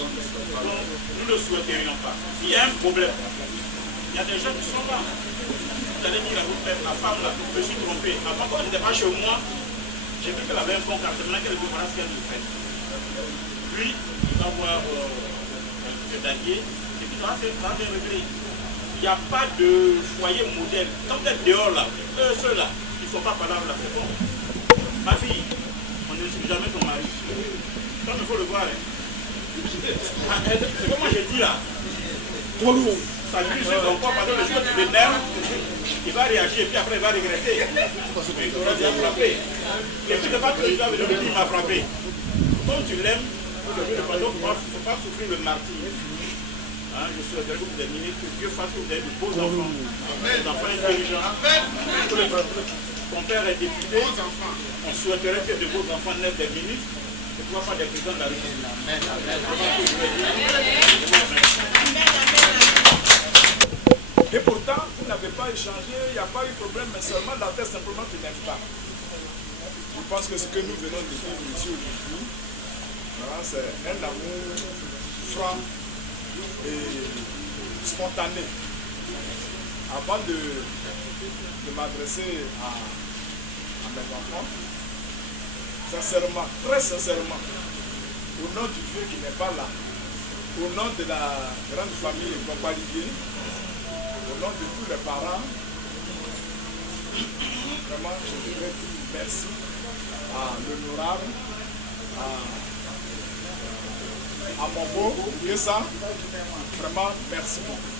Donc nous ne souhaiterions pas. S'il y a un problème, il y a des gens qui sont là. Vous allez dire à votre père, la femme là, je me suis trompé. Avant quand elle n'était pas chez moi, j'ai vu qu'elle avait un bon caractère. Maintenant qu'elle est voilà ce qu'elle nous fait. Puis, il va voir le Danier, et puis ça va bien régler. Il n'y a pas de foyer modèle. Quand vous êtes dehors là, ceux-là, qui ne sont pas valables là, c'est bon. Ma fille, on ne suit jamais ton mari. Comme il faut le voir. Hein. C'est comme moi j'ai dit là. Trop lourd. Ça lui sur ton corps, parce que le jour où tu l'énerves, il va réagir et puis après il va regretter. Il aura déjà frappé. Et puis ne pas te dire, il m'a frappé. Comme tu l'aimes, il ne faut pas souffrir le martyr. Hein, je souhaiterais que vous êtes ministres, que Dieu fasse que vous ayez de beaux enfants. Des enfants intelligents. Ton père est député. On souhaiterait que de beaux enfants naissent des ministres. Et ne pas des présidents de la République. Amen. Et pourtant, vous n'avez pas échangé, il n'y a pas eu de problème, mais seulement la tête simplement tu n'aimes pas. Je pense que ce que nous venons de vivre ici aujourd'hui, voilà, c'est un amour franc et spontané. Avant de m'adresser à mes enfants, sincèrement, très sincèrement, au nom du Dieu qui n'est pas là, au nom de la grande famille Bombalier, au nom de tous les parents, vraiment, je voudrais dire merci à l'honorable, à mon beau, et ça, vraiment, merci beaucoup.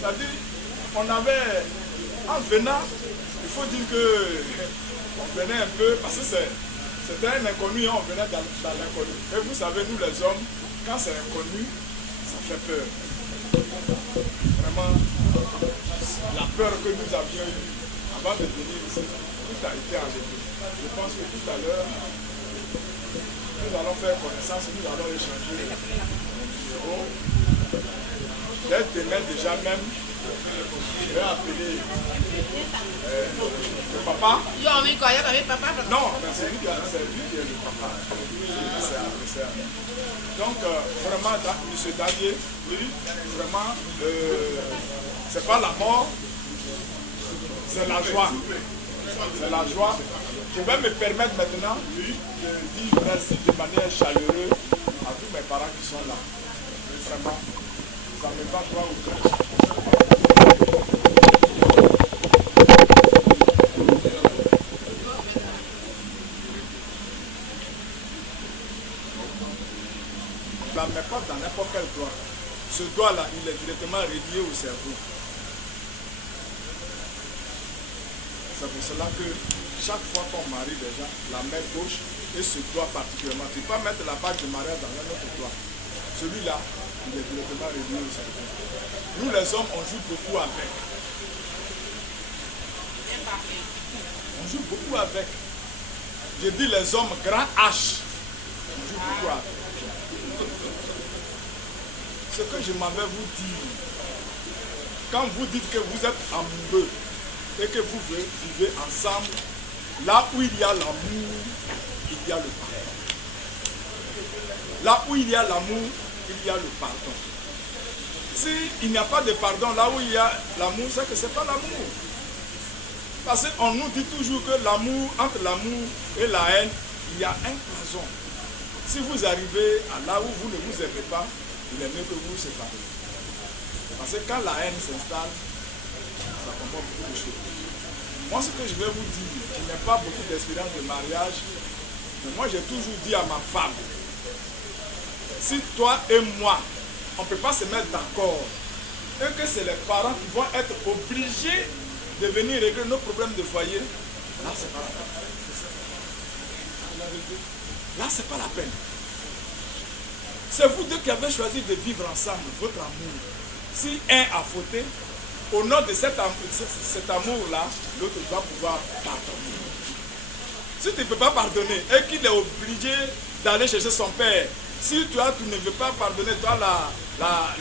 C'est-à-dire, on avait, en venant, il faut dire que on venait un peu, parce que c'était un inconnu, on venait dans l'inconnu. Et vous savez, nous les hommes, quand c'est inconnu, ça fait peur. Vraiment, la peur que nous avions eue avant de venir ici, tout a été enlevé. Je pense que tout à l'heure, nous allons faire connaissance, nous allons échanger les numéros. Dès demain déjà même, je vais appeler le papa. Non, c'est lui qui est le papa. Donc, vraiment, M. Danier, lui, vraiment, c'est pas la mort, c'est la joie. C'est la joie. Je vais me permettre maintenant de dire merci de manière chaleureuse à tous mes parents qui sont là. Vraiment, ça me va droit au cœur. pas dans n'importe quel doigt. Ce doigt-là, il est directement relié au cerveau. C'est pour cela que chaque fois qu'on marie déjà, la main gauche et ce doigt particulièrement, tu peux pas mettre la bague de mariage dans un autre doigt. Celui-là, il est directement relié au cerveau. Nous les hommes, on joue beaucoup avec. On joue beaucoup avec. Je dis les hommes grand H. On joue beaucoup avec. Ce que je m'avais vous dire, quand vous dites que vous êtes amoureux et que vous vivez ensemble, là où il y a l'amour, il y a le pardon. Là où il y a l'amour, il y a le pardon. S'il n'y a pas de pardon, là où il y a l'amour, c'est que ce n'est pas l'amour. Parce qu'on nous dit toujours que l'amour, entre l'amour et la haine, il y a un poison. Si vous arrivez à là où vous ne vous aimez pas, il est mieux que vous vous séparez. Parce que quand la haine s'installe, ça comporte beaucoup de choses. Moi, ce que je vais vous dire, je n'ai pas beaucoup d'expérience de mariage, mais moi j'ai toujours dit à ma femme, si toi et moi, on ne peut pas se mettre d'accord, et que c'est les parents qui vont être obligés de venir régler nos problèmes de foyer, là c'est pas la peine. Là c'est pas la peine. C'est vous deux qui avez choisi de vivre ensemble, votre amour. Si un a fauté, au nom de cet amour-là, l'autre doit pouvoir pardonner. Si tu ne peux pas pardonner et qu'il est obligé d'aller chercher son père, si toi tu ne veux pas pardonner, toi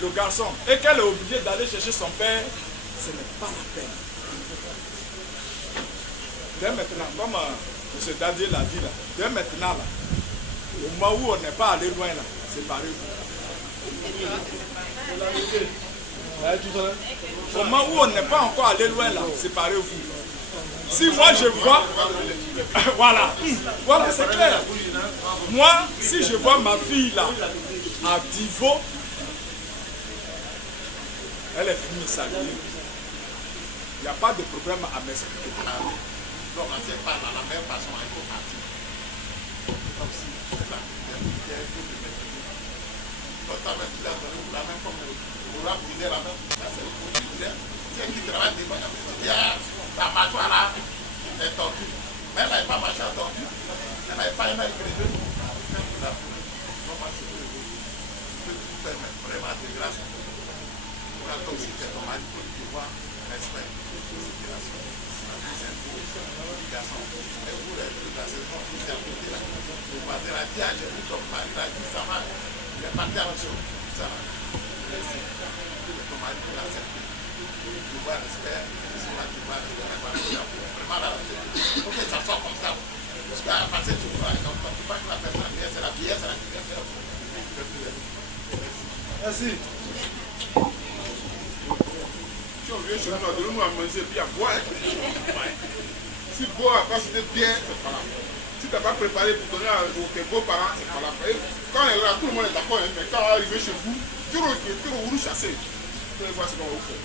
le garçon, et qu'elle est obligée d'aller chercher son père, ce n'est pas la peine. Dès maintenant, comme M. Dadier l'a dit là, dès maintenant là, au moment où on n'est pas allé loin là, séparez-vous. Au moment où on n'est pas encore allé loin là, séparez-vous. Si moi je vois, voilà, voilà c'est clair. Moi, si je vois ma fille là, à Divo, elle est finie sa vie. Il n'y a pas de problème à m'expliquer. Donc, on ne sait pas dans la même façon, il faut partir. Comme si c'est la notamment, tu l'as donné pour la même comme le rap disait la même. C'est le coup qui disait, c'est qui travaille des bonnes ta mâchoire là est tordue. Mais elle n'avait pas mâchoire tordue. Elle n'avait pas un œil crevé. Comment tu peux tout permettre vraiment de grâce. Pour la toxicité, ton mari pour lui voir respect, considération. Et vous, les saison, vous êtes côté là. Vous passez la diage, vous comme mari là, dit ça va. Il est parti avec ça. Ça va. Ton mari peut l'accepter. Tu vois respect, si là tu vois respect, vraiment là, il faut que ça soit comme ça. Parce qu'à passer, tu vois, quand tu vois que la personne vient, c'est la vieillesse, c'est la vieillesse. Merci. Si on vient chez nous, donne-nous à manger, puis à boire. Si boire, pas c'était bien, c'est pas là. Si tu n'as pas préparé pour donner aux tes beaux-parents, c'est pas là. Quand elle est là, tout le monde est d'accord, mais quand elle arrive chez vous, tu vous chasser. Vous allez voir ce qu'on va vous faire.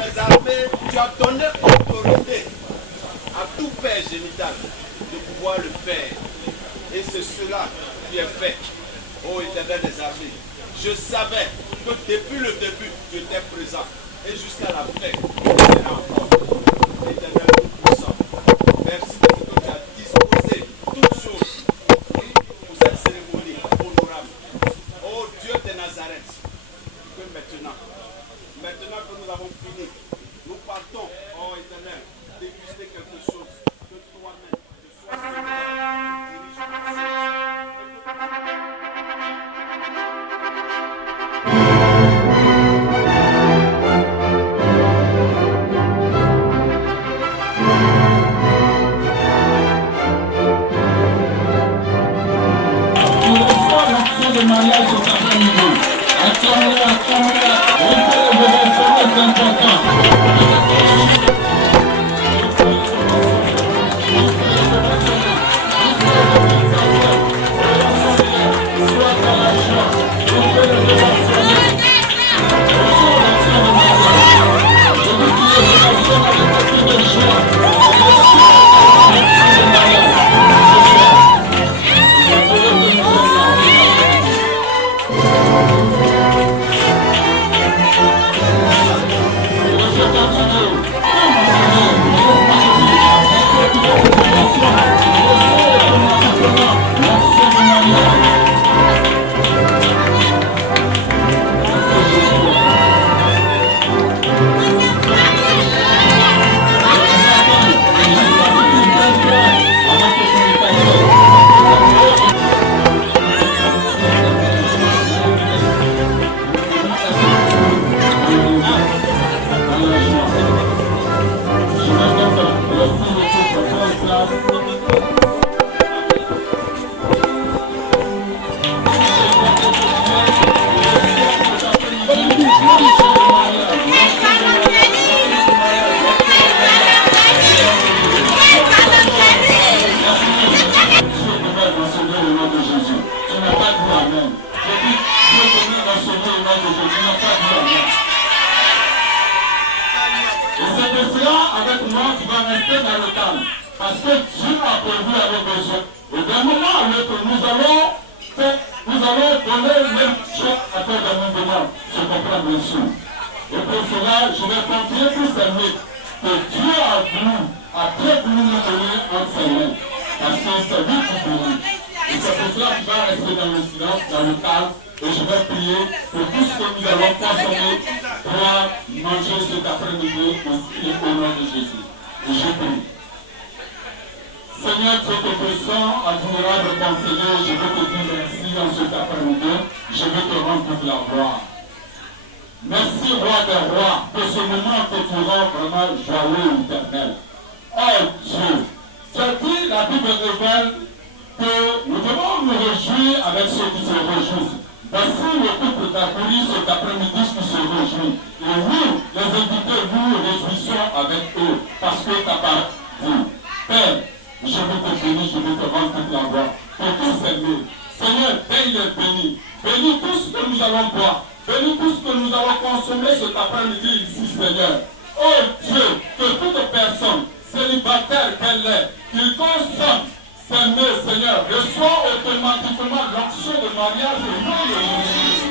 Les armées, tu as donné autorité à tout père génital de pouvoir le faire. Et c'est cela qui est fait. Ô Éternel des armées, je savais que depuis le début, tu étais présent. Et jusqu'à la fin, tu seras encore. Éternel tout-puissant, merci de ce que tu as disposé toutes choses pour cette cérémonie honorable. Ô Dieu de Nazareth, que maintenant que nous avons fini, nous partons, ô Éternel, déguster quelque chose que toi-même te sois va rester dans le calme. Parce que Dieu a prévu avec besoin. Et d'un moment à l'autre, nous allons donner même chose à faire dans mon demande. Je comprends bien sûr. Et pour cela, je vais continuer tout fermer. Que Dieu a très voulu nous donner un Seigneur. Parce que c'est lui qui bénit. Et c'est pour cela qu'il va rester dans le silence, dans le calme. Et je vais prier pour tout ce que nous allons consommer pour manger cet après-midi au nom de Jésus. Et je prie. Seigneur, Dieu Tout-Puissant, admirable conseiller, je veux te dire merci en cet après-midi. Je veux te rendre toute la gloire. Merci, roi des rois, pour ce moment que tu rends vraiment joyeux et éternel. Oh Dieu, c'est dit, la Bible révèle que nous devons nous réjouir avec ceux qui se réjouissent. Voici le couple d'Akouri cet après-midi qui se réjouit. Et nous, les invités, nous nous réjouissons avec eux, parce que ta part vous. Père, je veux te bénir, je veux te rendre toute la gloire. Pour tous ces mots, Seigneur, veille les bénis. Bénis tout ce que nous allons boire. Bénis tout ce que nous allons consommer cet après-midi ici, Seigneur. Oh Dieu, que toute personne célibataire qu'elle est, qu'il consomme ces mots, Seigneur, reçoit automatiquement l'action de mariage au nom de Jésus.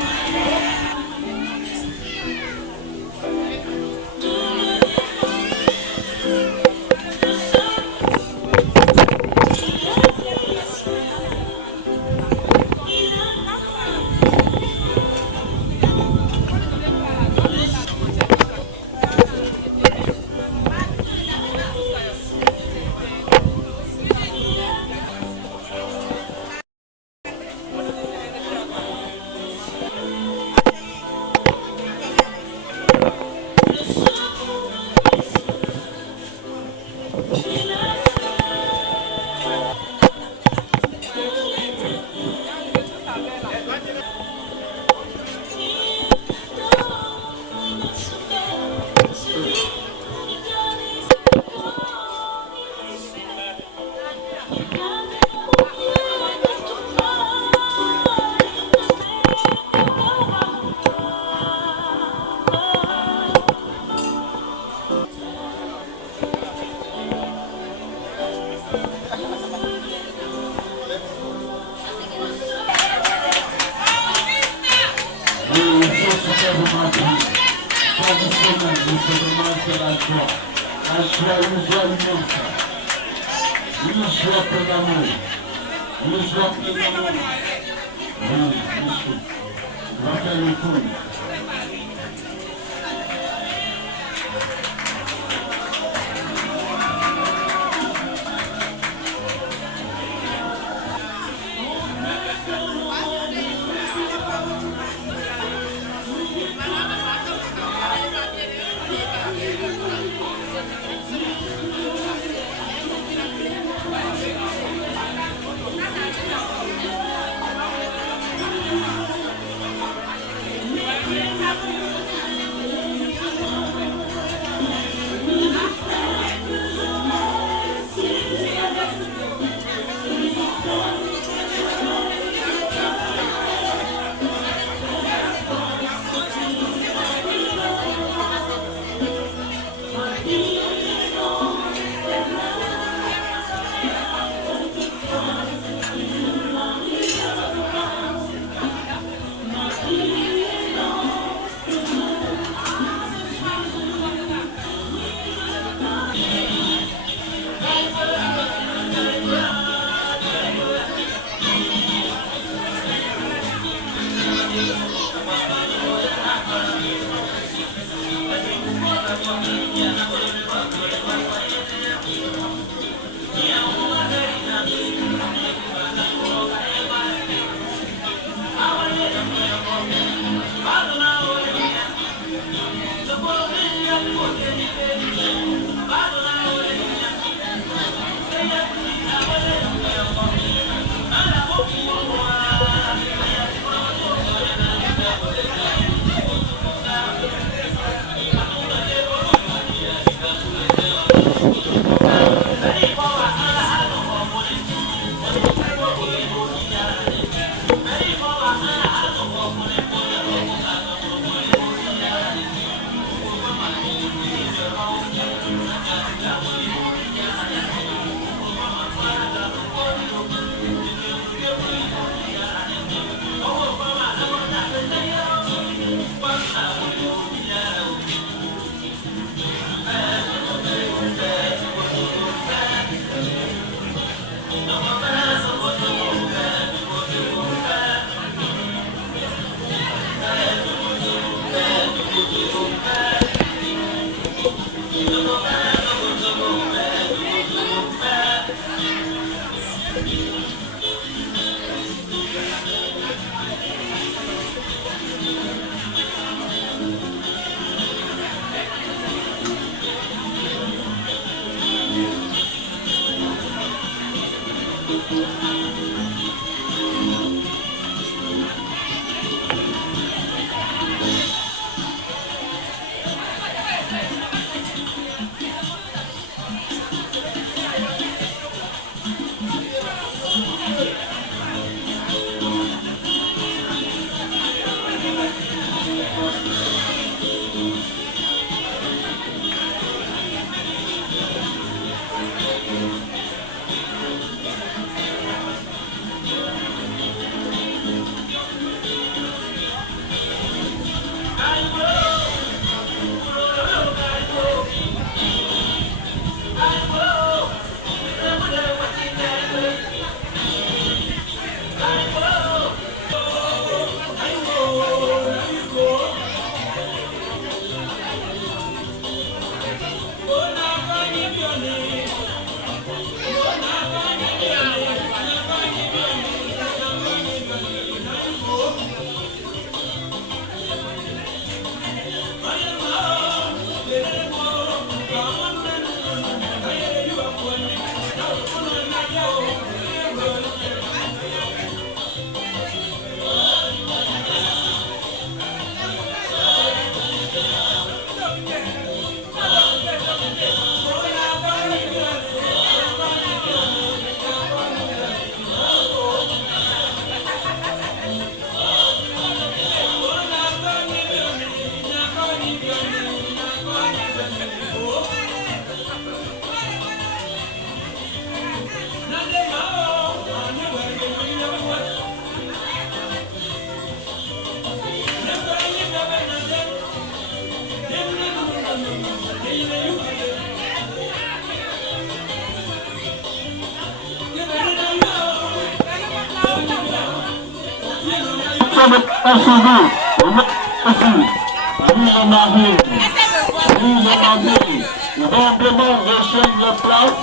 Humblement rejoindre la place,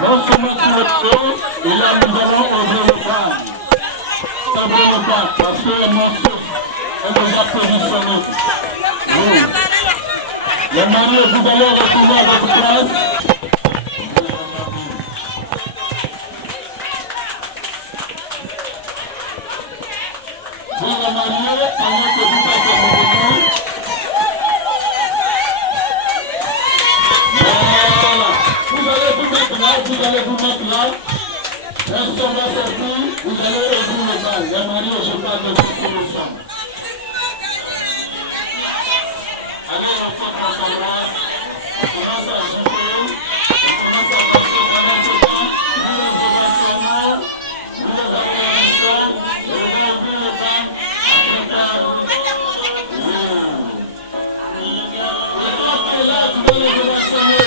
non seulement pour le feu, et là nous allons ouvrir le bal. Ouvrir le bal, parce que les morceaux, on nous a positionné. Les mariés, vous allez retrouver votre place. Vous les mariés, pendant que vous passez vos retours. Vous allez vous mettre là, l'instant va sortir, vous allez ouvrir le bal. Les mariés, je parle de toute solution. Allez, on fait dans sa place, on commence à jouer, on commence à passer pendant ce temps, vous les ovationnaires, vous les applaudisseurs, et vous allez ouvrir le bal, après ça, le temps qui est là, vous allez les ovationner.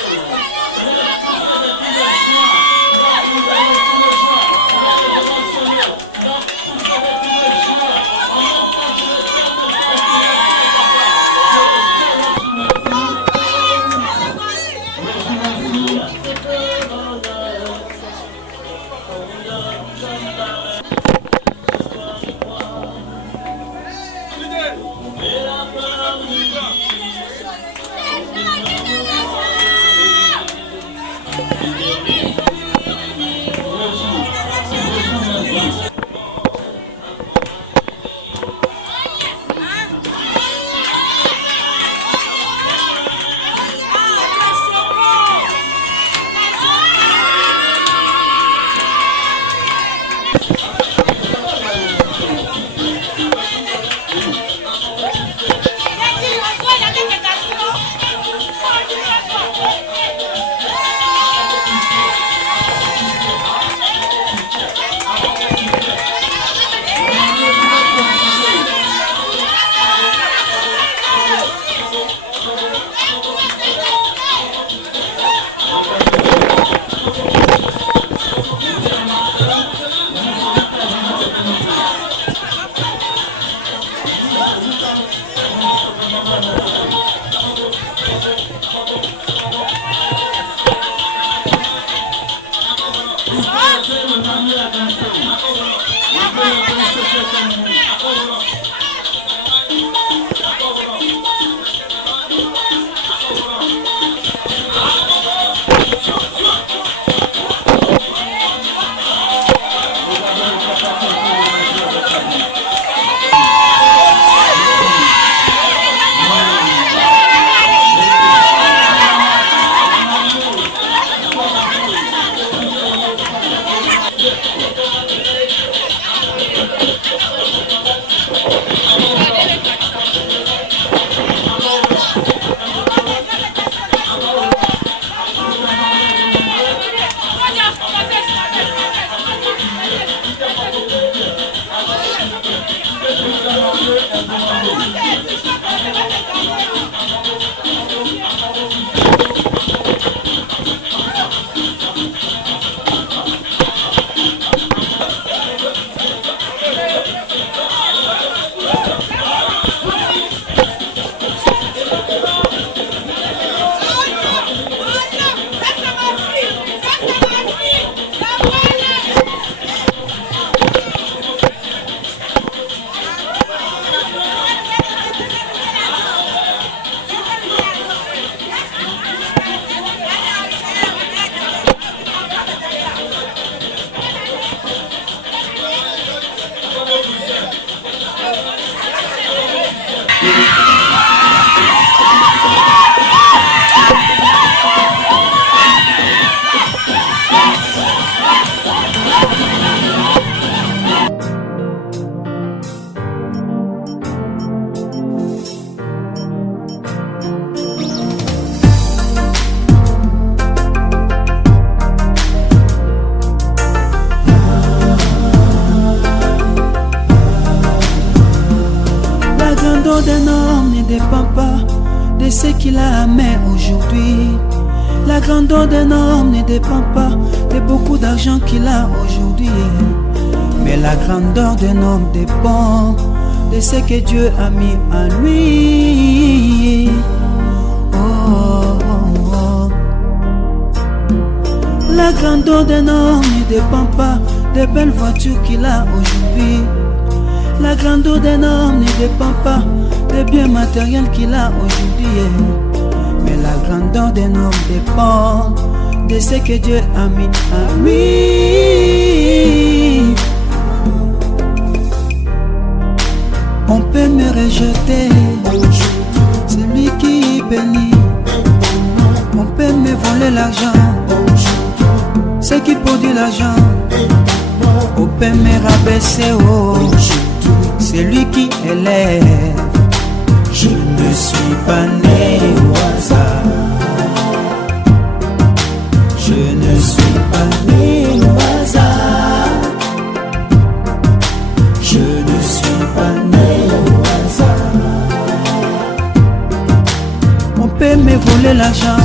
D'un homme ne dépend pas de ce qu'il a à main aujourd'hui. La grandeur d'un homme ne dépend pas de beaucoup d'argent qu'il a aujourd'hui, mais la grandeur d'un homme dépend de ce que Dieu a mis en lui. Oh, oh, oh. La grandeur d'un homme ne dépend pas des belles voitures qu'il a aujourd'hui. La grandeur d'un homme ne dépend pas des biens matériels qu'il a aujourd'hui, mais la grandeur d'un homme dépend de ce que Dieu a mis en lui. On peut me rejeter, celui qui bénit. On peut me voler l'argent, ce qui produit l'argent. On peut me rabaisser, oh, celui qui élève. Je ne suis pas né au hasard. Je ne suis pas né au hasard. Je ne suis pas né au hasard. On peut me voler l'argent,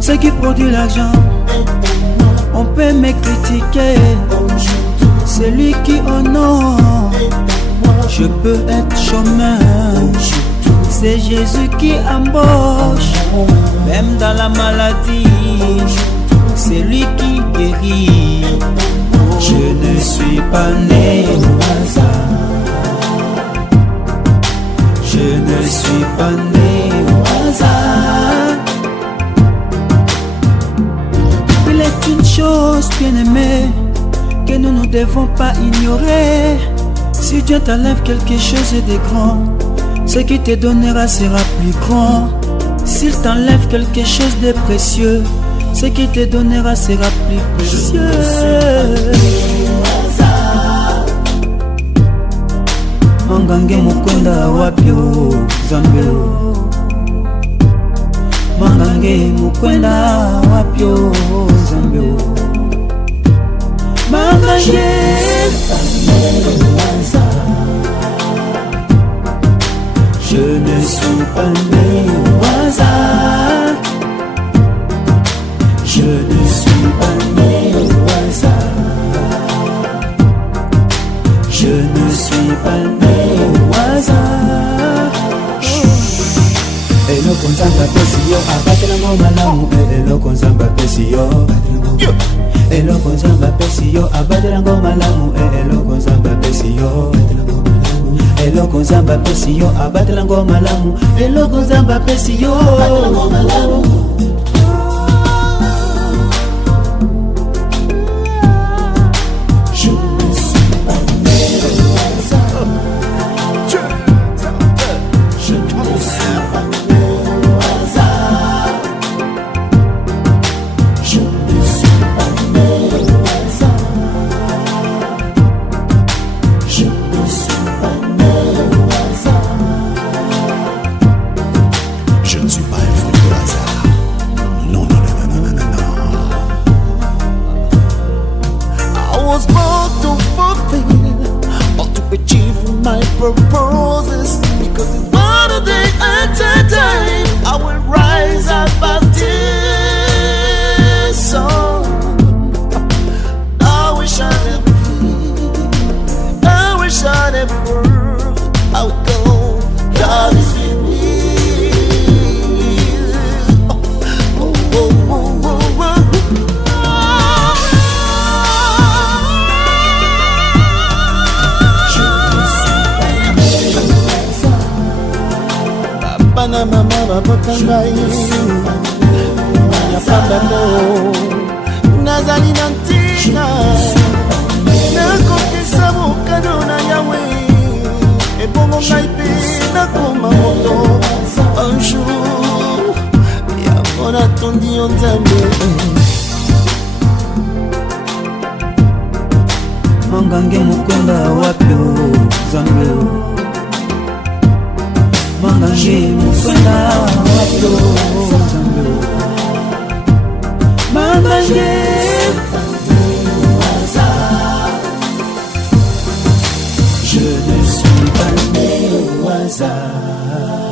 ce qui produit l'argent. On peut me critiquer, celui qui honore. Je peux être chômeur, c'est Jésus qui embauche. Même dans la maladie, c'est lui qui guérit. Je ne suis pas né au hasard. Je ne suis pas né au hasard. Il est une chose, bien-aimée, que nous ne devons pas ignorer. Si Dieu t'enlève quelque chose de grand, ce qui te donnera sera plus grand. S'il t'enlève quelque chose de précieux, ce qui te donnera sera plus précieux. Mangange mukwenda wapyo Zambio. Mangange mukwenda wapyo Zambio. Mangange je ne suis pas né au hasard. Je ne suis pas né au hasard. Je ne suis pas né au hasard. Eloko nzamba pesi yo abatela ngoma lamu. Eloko nzamba pesi yo eloko nzamba pesi yo abatela ngoma lamu. Eloko nzamba pesi yo eloko nzamba pesi yo abatela ngoma lamu. Eloko nzamba pesi yo abatela ngoma lamu. Je ne suis pas né au hasard. Je ne suis pas né au hasard. Je ne suis pas né au hasard. Je ne suis pas né au hasard. Je ne suis pas un fruit au hasard. Non, non, non, non, non, non, non. I was born to fulfill or to achieve my purposes, because it's one day at a time I will rise up as this song. I wish I never feel, I wish I never world I would go. God is with me. Oh, oh, oh, oh, oh, oh. Papa na mama babotangai ya pambano nazali na ntina nakokisa mokano na yawe ebongo ngai mpe nakoma moto un jour yango natondi yo nzambe. Mangange mukwenda wapyo Zambio. Mangange mukwenda wapyo Zambio. Mangange je ne suis pas né au hasard.